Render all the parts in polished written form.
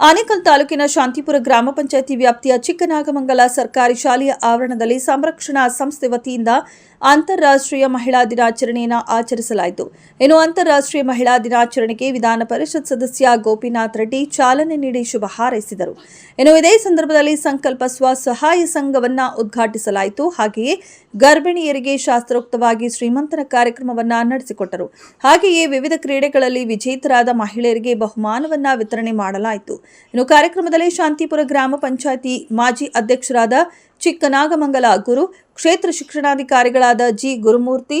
ಆನೇಕಲ್ ತಾಲೂಕಿನ ಶಾಂತಿಪುರ ಗ್ರಾಮ ಪಂಚಾಯಿತಿ ವ್ಯಾಪ್ತಿಯ ಚಿಕ್ಕನಾಗಮಂಗಲ ಸರ್ಕಾರಿ ಶಾಲೆಯ ಆವರಣದಲ್ಲಿ ಸಂರಕ್ಷಣಾ ಸಂಸ್ಥೆ ವತಿಯಿಂದ ಅಂತಾರಾಷ್ಟ್ರೀಯ ಮಹಿಳಾ ದಿನಾಚರಣೆಯನ್ನು ಆಚರಿಸಲಾಯಿತು. ಇನ್ನು ಅಂತಾರಾಷ್ಟ್ರೀಯ ಮಹಿಳಾ ದಿನಾಚರಣೆಗೆ ವಿಧಾನ ಪರಿಷತ್ ಸದಸ್ಯ ಗೋಪಿನಾಥ್ ರೆಡ್ಡಿ ಚಾಲನೆ ನೀಡಿ ಶುಭ ಹಾರೈಸಿದರು. ಇನ್ನು ಇದೇ ಸಂದರ್ಭದಲ್ಲಿ ಸಂಕಲ್ಪ ಸ್ವಸಹಾಯ ಸಂಘವನ್ನು ಉದ್ಘಾಟಿಸಲಾಯಿತು. ಹಾಗೆಯೇ ಗರ್ಭಿಣಿಯರಿಗೆ ಶಾಸ್ತ್ರೋಕ್ತವಾಗಿ ಶ್ರೀಮಂತನ ಕಾರ್ಯಕ್ರಮವನ್ನು ನಡೆಸಿಕೊಟ್ಟರು. ಹಾಗೆಯೇ ವಿವಿಧ ಕ್ರೀಡೆಗಳಲ್ಲಿ ವಿಜೇತರಾದ ಮಹಿಳೆಯರಿಗೆ ಬಹುಮಾನವನ್ನು ವಿತರಣೆ ಮಾಡಲಾಯಿತು. ಇನ್ನು ಕಾರ್ಯಕ್ರಮದಲ್ಲಿ ಶಾಂತಿಪುರ ಗ್ರಾಮ ಪಂಚಾಯಿತಿ ಮಾಜಿ ಅಧ್ಯಕ್ಷರಾದ ಚಿಕ್ಕನಾಗಮಂಗಲ ಗುರು, ಕ್ಷೇತ್ರ ಶಿಕ್ಷಣಾಧಿಕಾರಿಗಳಾದ ಜಿ ಗುರುಮೂರ್ತಿ,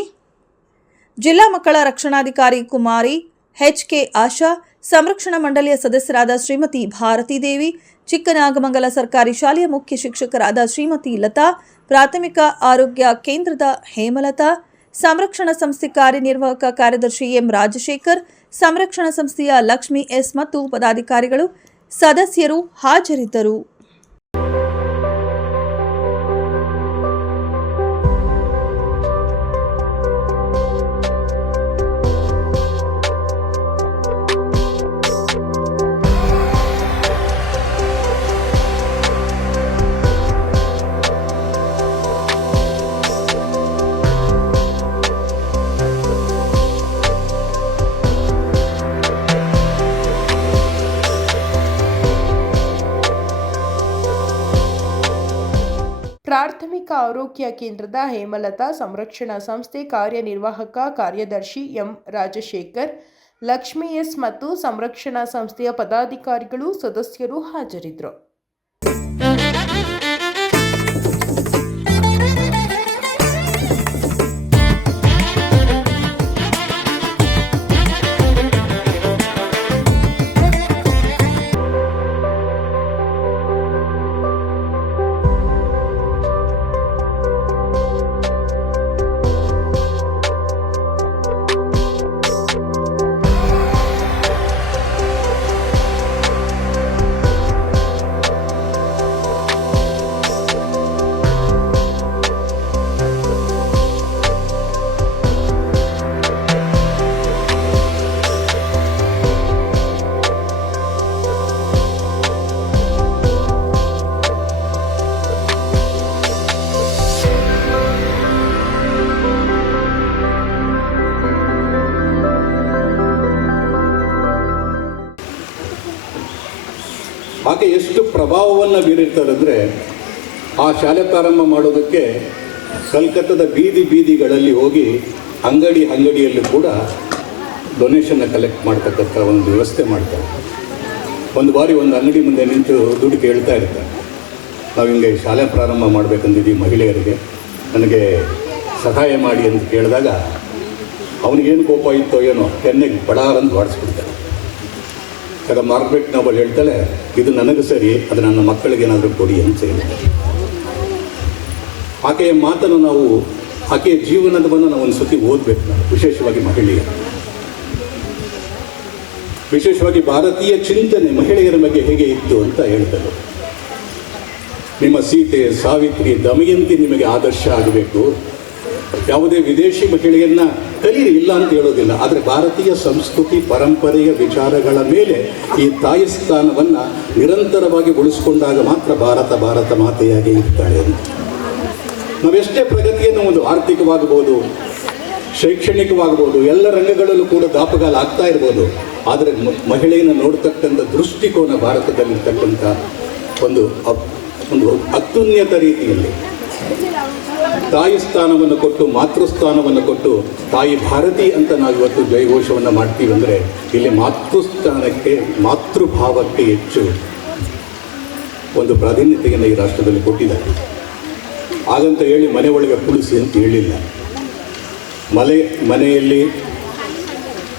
ಜಿಲ್ಲಾ ಮಕ್ಕಳ ರಕ್ಷಣಾಧಿಕಾರಿ ಕುಮಾರಿ ಎಚ್.ಕೆ. ಆಶಾ, ಸಂರಕ್ಷಣಾ ಮಂಡಳಿಯ ಸದಸ್ಯರಾದ ಶ್ರೀಮತಿ ಭಾರತೀ ದೇವಿ, ಚಿಕ್ಕನಾಗಮಂಗಲ ಸರ್ಕಾರಿ ಶಾಲೆಯ ಮುಖ್ಯ ಶಿಕ್ಷಕರಾದ ಶ್ರೀಮತಿ ಲತಾ, ಪ್ರಾಥಮಿಕ ಆರೋಗ್ಯ ಕೇಂದ್ರದ ಹೇಮಲತಾ, ಸಂರಕ್ಷಣಾ ಸಂಸ್ಥೆ ಕಾರ್ಯನಿರ್ವಾಹಕ ಕಾರ್ಯದರ್ಶಿ ಎಂ ರಾಜಶೇಖರ್, ಸಂರಕ್ಷಣಾ ಸಂಸ್ಥೆಯ ಲಕ್ಷ್ಮಿ ಎಸ್ ಮತ್ತು ಪದಾಧಿಕಾರಿಗಳು ಸದಸ್ಯರು ಹಾಜರಿದ್ದರು. ಪ್ರಾಥಮಿಕ ಆರೋಗ್ಯ ಕೇಂದ್ರದ ಹೇಮಲತಾ, ಸಂರಕ್ಷಣಾ ಸಂಸ್ಥೆ ಕಾರ್ಯನಿರ್ವಾಹಕ ಕಾರ್ಯದರ್ಶಿ ಎಂ ರಾಜಶೇಖರ್, ಲಕ್ಷ್ಮಿ ಎಸ್ ಮತ್ತು ಸಂರಕ್ಷಣಾ ಸಂಸ್ಥೆಯ ಪದಾಧಿಕಾರಿಗಳು ಸದಸ್ಯರು ಹಾಜರಿದ್ದರು. ಆಕೆ ಎಷ್ಟು ಪ್ರಭಾವವನ್ನು ಬೀರಿರ್ತಾರಂದರೆ, ಆ ಶಾಲೆ ಪ್ರಾರಂಭ ಮಾಡೋದಕ್ಕೆ ಕಲ್ಕತ್ತಾದ ಬೀದಿಗಳಲ್ಲಿ ಹೋಗಿ ಅಂಗಡಿಯಲ್ಲಿ ಕೂಡ ಡೊನೇಷನ್ನ ಕಲೆಕ್ಟ್ ಮಾಡ್ತಕ್ಕಂಥ ಒಂದು ವ್ಯವಸ್ಥೆ ಮಾಡ್ತಾರೆ. ಒಂದು ಬಾರಿ ಒಂದು ಅಂಗಡಿ ಮುಂದೆ ನಿಂತು ದುಡ್ಡು ಕೇಳ್ತಾ ಇರ್ತಾರೆ. ನಾವು ಹಿಂಗೆ ಶಾಲೆ ಪ್ರಾರಂಭ ಮಾಡಬೇಕಂದಿದ್ದೀವಿ, ಮಹಿಳೆಯರಿಗೆ ನನಗೆ ಸಹಾಯ ಮಾಡಿ ಅಂತ ಕೇಳಿದಾಗ ಅವನಿಗೇನು ಕೋಪ ಇತ್ತೋ ಏನೋ ಕೆನ್ನೆಗೆ ಬಡಾರಂತ ಹೊಡೆಸ್ಬಿಡ್ತಾರೆ. ಆಗ ಮಾರ್ಕೆಟ್ ನೋಬಲ್ ಹೇಳ್ತಾಳೆ, ಇದು ನನಗೆ ಸರಿ, ಅದು ನನ್ನ ಮಕ್ಕಳಿಗೆ ಏನಾದರೂ ಕೊಡಿ ಅಂತ ಹೇಳ್ತಾರೆ. ಆಕೆಯ ಮಾತನ್ನು ನಾವು, ಆಕೆಯ ಜೀವನವನ್ನು ನಾವು ಒಂದು ಸತಿ ಓದಬೇಕು. ನಾವು ವಿಶೇಷವಾಗಿ ಮಹಿಳೆಯರು, ವಿಶೇಷವಾಗಿ ಭಾರತೀಯ ಚಿಂತನೆ ಮಹಿಳೆಯರ ಬಗ್ಗೆ ಹೇಗೆ ಇತ್ತು ಅಂತ ಹೇಳ್ತಾರೆ. ನಿಮ್ಮ ಸೀತೆ, ಸಾವಿತ್ರಿ, ದಮಯಂತಿ ನಿಮಗೆ ಆದರ್ಶ ಆಗಬೇಕು. ಯಾವುದೇ ವಿದೇಶಿ ಮಹಿಳೆಯನ್ನ ಕಲೀರಿ, ಇಲ್ಲ ಅಂತ ಹೇಳೋದಿಲ್ಲ. ಆದರೆ ಭಾರತೀಯ ಸಂಸ್ಕೃತಿ ಪರಂಪರೆಯ ವಿಚಾರಗಳ ಮೇಲೆ ಈ ತಾಯಿ ಸ್ಥಾನವನ್ನು ನಿರಂತರವಾಗಿ ಉಳಿಸ್ಕೊಂಡಾಗ ಮಾತ್ರ ಭಾರತ ಮಾತೆಯಾಗಿ ಇರ್ತಾಳೆ ಅಂತ. ನಾವೆಷ್ಟೇ ಪ್ರಗತಿಯನ್ನು ಒಂದು ಆರ್ಥಿಕವಾಗಬಹುದು, ಶೈಕ್ಷಣಿಕವಾಗಬಹುದು, ಎಲ್ಲ ರಂಗಗಳಲ್ಲೂ ಕೂಡ ದಾಪಗಾಲ ಆಗ್ತಾ ಇರ್ಬೋದು. ಆದರೆ ಮಹಿಳೆಯನ್ನು ನೋಡ್ತಕ್ಕಂಥ ದೃಷ್ಟಿಕೋನ ಭಾರತದಲ್ಲಿರ್ತಕ್ಕಂಥ ಒಂದು ಅತ್ಯುನ್ನತ ರೀತಿಯಲ್ಲಿ ತಾಯಿ ಸ್ಥಾನವನ್ನು ಕೊಟ್ಟು, ಮಾತೃಸ್ಥಾನವನ್ನು ಕೊಟ್ಟು, ತಾಯಿ ಭಾರತಿ ಅಂತ ನಾವು ಇವತ್ತು ಜಯಘೋಷವನ್ನು ಮಾಡ್ತೀವಿ. ಅಂದರೆ ಇಲ್ಲಿ ಮಾತೃಸ್ಥಾನಕ್ಕೆ, ಮಾತೃಭಾವಕ್ಕೆ ಹೆಚ್ಚು ಒಂದು ಪ್ರಾಧಾನ್ಯತೆಯನ್ನು ಈ ರಾಷ್ಟ್ರದಲ್ಲಿ ಕೊಟ್ಟಿದ್ದಾರೆ. ಹಾಗಂತ ಹೇಳಿ ಮನೆ ಒಳಗೆ ಕುಳಿಸಿ ಅಂತ ಹೇಳಿಲ್ಲ. ಮನೆಯಲ್ಲಿ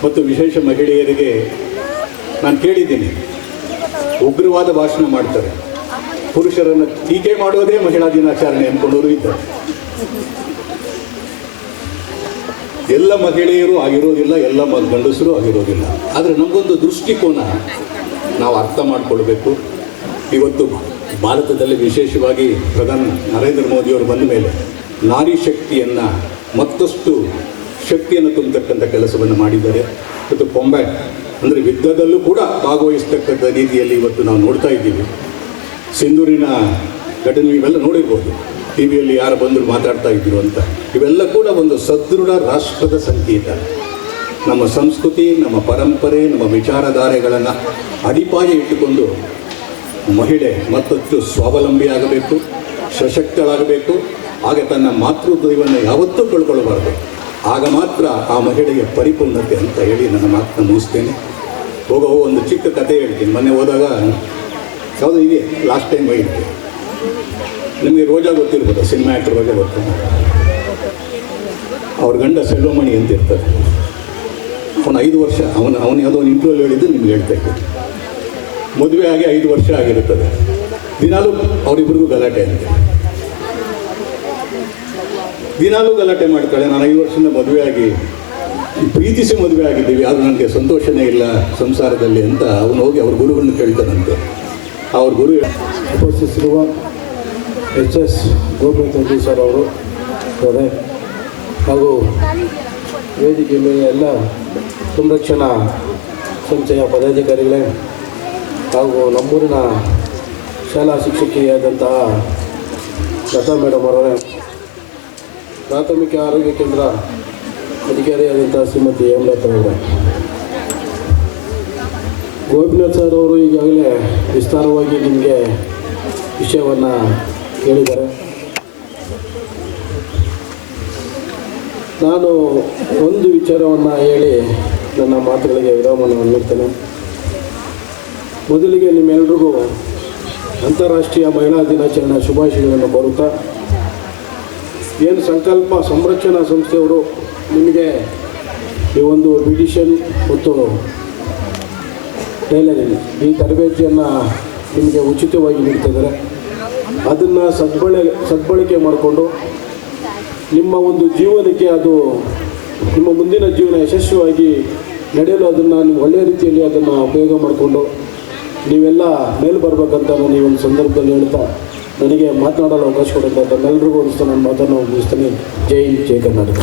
ಮತ್ತು ವಿಶೇಷ ಮಹಿಳೆಯರಿಗೆ ನಾನು ಕೇಳಿದ್ದೀನಿ, ಉಗ್ರವಾದ ಭಾಷಣ ಮಾಡ್ತಾರೆ, ಪುರುಷರನ್ನು ಟೀಕೆ ಮಾಡೋದೇ ಮಹಿಳಾ ದಿನಾಚರಣೆ ಅಂದ್ಕೊಂಡವರು ಇದ್ದಾರೆ. ಎಲ್ಲ ಮಹಿಳೆಯರು ಆಗಿರೋದಿಲ್ಲ, ಎಲ್ಲ ಗಂಡಸರು ಆಗಿರೋದಿಲ್ಲ. ಆದರೆ ನಮಗೊಂದು ದೃಷ್ಟಿಕೋನ ನಾವು ಅರ್ಥ ಮಾಡಿಕೊಳ್ಬೇಕು. ಇವತ್ತು ಭಾರತದಲ್ಲಿ ವಿಶೇಷವಾಗಿ ಪ್ರಧಾನಿ ನರೇಂದ್ರ ಮೋದಿಯವರು ಬಂದ ಮೇಲೆ ನಾರಿ ಶಕ್ತಿಯನ್ನು ಮತ್ತಷ್ಟು ಶಕ್ತಿಯನ್ನು ತುಂಬತಕ್ಕಂಥ ಕೆಲಸವನ್ನು ಮಾಡಿದ್ದಾರೆ. ಮತ್ತು ಅಂದರೆ ಯುದ್ಧದಲ್ಲೂ ಕೂಡ ಭಾಗವಹಿಸ್ತಕ್ಕಂಥ ರೀತಿಯಲ್ಲಿ ಇವತ್ತು ನಾವು ನೋಡ್ತಾ ಇದ್ದೀವಿ. ಸಿಂಧೂರಿನ ಘಟನೆ ಇವೆಲ್ಲ ನೋಡಿರ್ಬೋದು, ಟಿ ವಿಯಲ್ಲಿ ಯಾರು ಬಂದರು ಮಾತಾಡ್ತಾ ಇದ್ರು ಅಂತ. ಇವೆಲ್ಲ ಕೂಡ ಒಂದು ಸದೃಢ ರಾಷ್ಟ್ರದ ಸಂಕೇತ. ನಮ್ಮ ಸಂಸ್ಕೃತಿ, ನಮ್ಮ ಪರಂಪರೆ, ನಮ್ಮ ವಿಚಾರಧಾರೆಗಳನ್ನು ಅಡಿಪಾಯ ಇಟ್ಟುಕೊಂಡು ಮಹಿಳೆ ಮತ್ತಷ್ಟು ಸ್ವಾವಲಂಬಿಯಾಗಬೇಕು, ಸಶಕ್ತಳಾಗಬೇಕು. ಆಗ ತನ್ನ ಮಾತೃತ್ವವನ್ನು ಯಾವತ್ತೂ ಕಳ್ಕೊಳ್ಬಾರ್ದು. ಆಗ ಮಾತ್ರ ಆ ಮಹಿಳೆಯ ಪರಿಪೂರ್ಣತೆ ಅಂತ ಹೇಳಿ ನನ್ನ ಮಾತನ್ನ ಮುಗಿಸ್ತೇನೆ. ಹೋಗೋ ಒಂದು ಚಿಕ್ಕ ಕಥೆ ಹೇಳ್ತೀನಿ. ಮೊನ್ನೆ ಹೋದಾಗ ಯಾವುದೋ ಇದೆ, ಲಾಸ್ಟ್ ಟೈಮ್ ಹೋಗಿದ್ದೆ. ನಿಮಗೆ ರೋಜಾ ಗೊತ್ತಿರ್ಬೋದು, ಸಿನಿಮಾ ಆ್ಯಕ್ಟರ್ ರೋಜಾ ಗೊತ್ತು. ಅವ್ರ ಗಂಡ ಸೆಲ್ವಮಣಿ ಅಂತ ಇರ್ತಾರೆ. ಅವನು 5 ವರ್ಷ ಅವನು ಯಾವುದೋ ಒಂದು ಇಂಟರ್ವ್ಯೂ ಹೇಳಿದ್ದು ನಿಮ್ಗೆ ಹೇಳ್ತಾ ಇದ್ದೆ. ಮದುವೆ ಆಗಿ 5 ವರ್ಷ ಆಗಿರುತ್ತದೆ. ದಿನಾಲೂ ಅವರಿಬ್ಬರಿಗೂ ಗಲಾಟೆ ಅಂತೆ. ದಿನಾಲೂ ಗಲಾಟೆ ಮಾಡ್ತಾಳೆ. ನಾನು 5 ವರ್ಷದಿಂದ ಮದುವೆ ಆಗಿ ಪ್ರೀತಿಸಿ ಮದುವೆ ಆಗಿದ್ದೀವಿ, ಆದರೂ ನನಗೆ ಸಂತೋಷನೇ ಇಲ್ಲ ಸಂಸಾರದಲ್ಲಿ ಅಂತ ಅವನು ಹೋಗಿ ಅವ್ರ ಗುರುಗಳನ್ನ ಕೇಳ್ತಾನಂತೆ. ಅವ್ರ ಗುರು ಉಪಸ್ಥಿತಿರುವ HS ಗೋಪಿನಾಥ್ ಸರ್ ಅವರು ಇದ್ದಾರೆ, ಹಾಗೂ ವೇದಿಕೆ ಮೇಲೆ ಎಲ್ಲ ಸಂರಕ್ಷಣಾ ಸಂಸ್ಥೆಯ ಪದಾಧಿಕಾರಿಗಳೇ ಹಾಗೂ ನಮ್ಮೂರಿನ ಶಾಲಾ ಶಿಕ್ಷಕಿಯಾದಂತಹ ಲತಾ ಮೇಡಮ್ ಅವರೇ, ಪ್ರಾಥಮಿಕ ಆರೋಗ್ಯ ಕೇಂದ್ರ ಅಧಿಕಾರಿಯಾದಂಥ ಶ್ರೀಮತಿ ಹೇಮಲತಾ ಅವರೇ, ಗೋಪಿನಾಥ್ ಸರ್ ಅವರು ಈಗಾಗಲೇ ವಿಸ್ತಾರವಾಗಿ ನಿಮಗೆ ವಿಷಯವನ್ನು ಹೇಳಿದ್ದಾರೆ. ನಾನು ಒಂದು ವಿಚಾರವನ್ನು ಹೇಳಿ ನನ್ನ ಮಾತುಗಳಿಗೆ ವಿರಾಮವನ್ನು ನೀಡ್ತೇನೆ. ಮೊದಲಿಗೆ ನಿಮ್ಮೆಲ್ಲರಿಗೂ ಅಂತಾರಾಷ್ಟ್ರೀಯ ಮಹಿಳಾ ದಿನಾಚರಣೆ ಶುಭಾಶಯಗಳನ್ನು ಕೋರುತ್ತಾ, ಏನು ಸಂಕಲ್ಪ ಸಂರಕ್ಷಣಾ ಸಂಸ್ಥೆಯವರು ನಿಮಗೆ ಈ ಒಂದು ಬ್ಯೂಟಿಷಿಯನ್ ಮತ್ತು ಟೈಲರಿಂಗ್ ಈ ತರಬೇತಿಯನ್ನು ನಿಮಗೆ ಉಚಿತವಾಗಿ ನೀಡ್ತಿದ್ದಾರೆ. ಅದನ್ನು ಸದ್ಬಳಕೆ ಮಾಡಿಕೊಂಡು ನಿಮ್ಮ ಒಂದು ಜೀವನಕ್ಕೆ, ಅದು ನಿಮ್ಮ ಮುಂದಿನ ಜೀವನ ಯಶಸ್ವಿಯಾಗಿ ನಡೆಯಲು ಅದನ್ನು ನೀವು ಒಳ್ಳೆಯ ರೀತಿಯಲ್ಲಿ ಅದನ್ನು ಉಪಯೋಗ ಮಾಡಿಕೊಂಡು ನೀವೆಲ್ಲ ಮೇಲೆ ಬರಬೇಕಂತ ನಾನು ಈ ಒಂದು ಸಂದರ್ಭದಲ್ಲಿ ಹೇಳ್ತಾ, ನನಗೆ ಮಾತನಾಡಲು ಅವಕಾಶ ಕೊಡುತ್ತೆ ತಮ್ಮೆಲ್ಲರಿಗೂ ಅನಿಸ್ತಾ ನಾನು ಮಾತನ್ನು ಮುಗಿಸ್ತೇನೆ. ಜೈ ಕರ್ನಾಟಕ.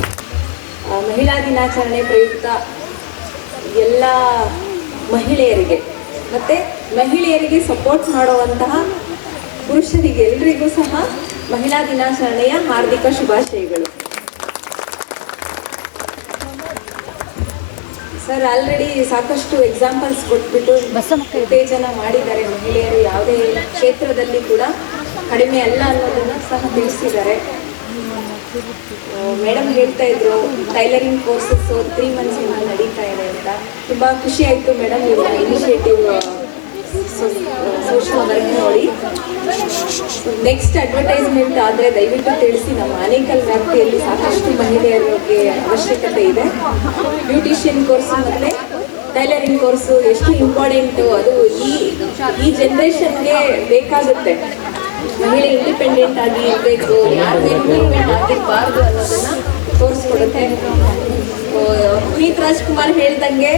ಮಹಿಳಾ ದಿನಾಚರಣೆ ಪ್ರಯುಕ್ತ ಎಲ್ಲ ಮಹಿಳೆಯರಿಗೆ ಮತ್ತು ಮಹಿಳೆಯರಿಗೆ ಸಪೋರ್ಟ್ ಮಾಡುವಂತಹ ಪುರುಷರಿಗೆ ಎಲ್ಲರಿಗೂ ಸಹ ಮಹಿಳಾ ದಿನಾಚರಣೆಯ ಹಾರ್ದಿಕ ಶುಭಾಶಯಗಳು. ಸರ್ ಆಲ್ರೆಡಿ ಸಾಕಷ್ಟು ಎಕ್ಸಾಂಪಲ್ಸ್ ಕೊಟ್ಬಿಟ್ಟು ಉತ್ತೇಜನ ಮಾಡಿದ್ದಾರೆ. ಮಹಿಳೆಯರು ಯಾವುದೇ ಕ್ಷೇತ್ರದಲ್ಲಿ ಕೂಡ ಕಡಿಮೆ ಅಲ್ಲ ಅನ್ನೋದನ್ನು ಸಹ ತಿಳಿಸಿದ್ದಾರೆ. ಮೇಡಮ್ ಹೇಳ್ತಾ ಇದ್ರು ಟೈಲರಿಂಗ್ ಕೋರ್ಸಸ್ 3 ಮಂತ್ಸಿಂದ ನಡೀತಾ ಇದೆ ಅಂತ. ತುಂಬ ಖುಷಿ ಆಯಿತು ಮೇಡಮ್ ಇವರ ಇನಿಷಿಯೇಟಿವ್ ಸೋಷಿಯಲ್ ವರ್ಕ್ ನೋಡಿ. ನೆಕ್ಸ್ಟ್ ಅಡ್ವರ್ಟೈಸ್ಮೆಂಟ್ ಆದರೆ ದಯವಿಟ್ಟು ತಿಳಿಸಿ. ನಮ್ಮ ಆನೇಕಲ್ ವ್ಯಾಪ್ತಿಯಲ್ಲಿ ಸಾಕಷ್ಟು ಮಹಿಳೆಯರಿಗೆ ಅವಶ್ಯಕತೆ ಇದೆ. ಬ್ಯೂಟಿಷಿಯನ್ ಕೋರ್ಸು ಮತ್ತು ಟೈಲರಿಂಗ್ ಕೋರ್ಸು ಎಷ್ಟು ಇಂಪಾರ್ಟೆಂಟು, ಅದು ಈ ಜನ್ರೇಷನ್ಗೆ ಬೇಕಾಗುತ್ತೆ. ಮಹಿಳೆ ಇಂಡಿಪೆಂಡೆಂಟ್ ಆಗಿ ಇರಬೇಕು, ಯಾರ ಮೇಲೆ ಡಿಪೆಂಡ್ ಆಗಿರಬಾರ್ದು ಅನ್ನೋದನ್ನು ತೋರಿಸ್ಕೊಡುತ್ತೆ. ಪುನೀತ್ ರಾಜ್ಕುಮಾರ್ ಹೇಳ್ದಂಗೆ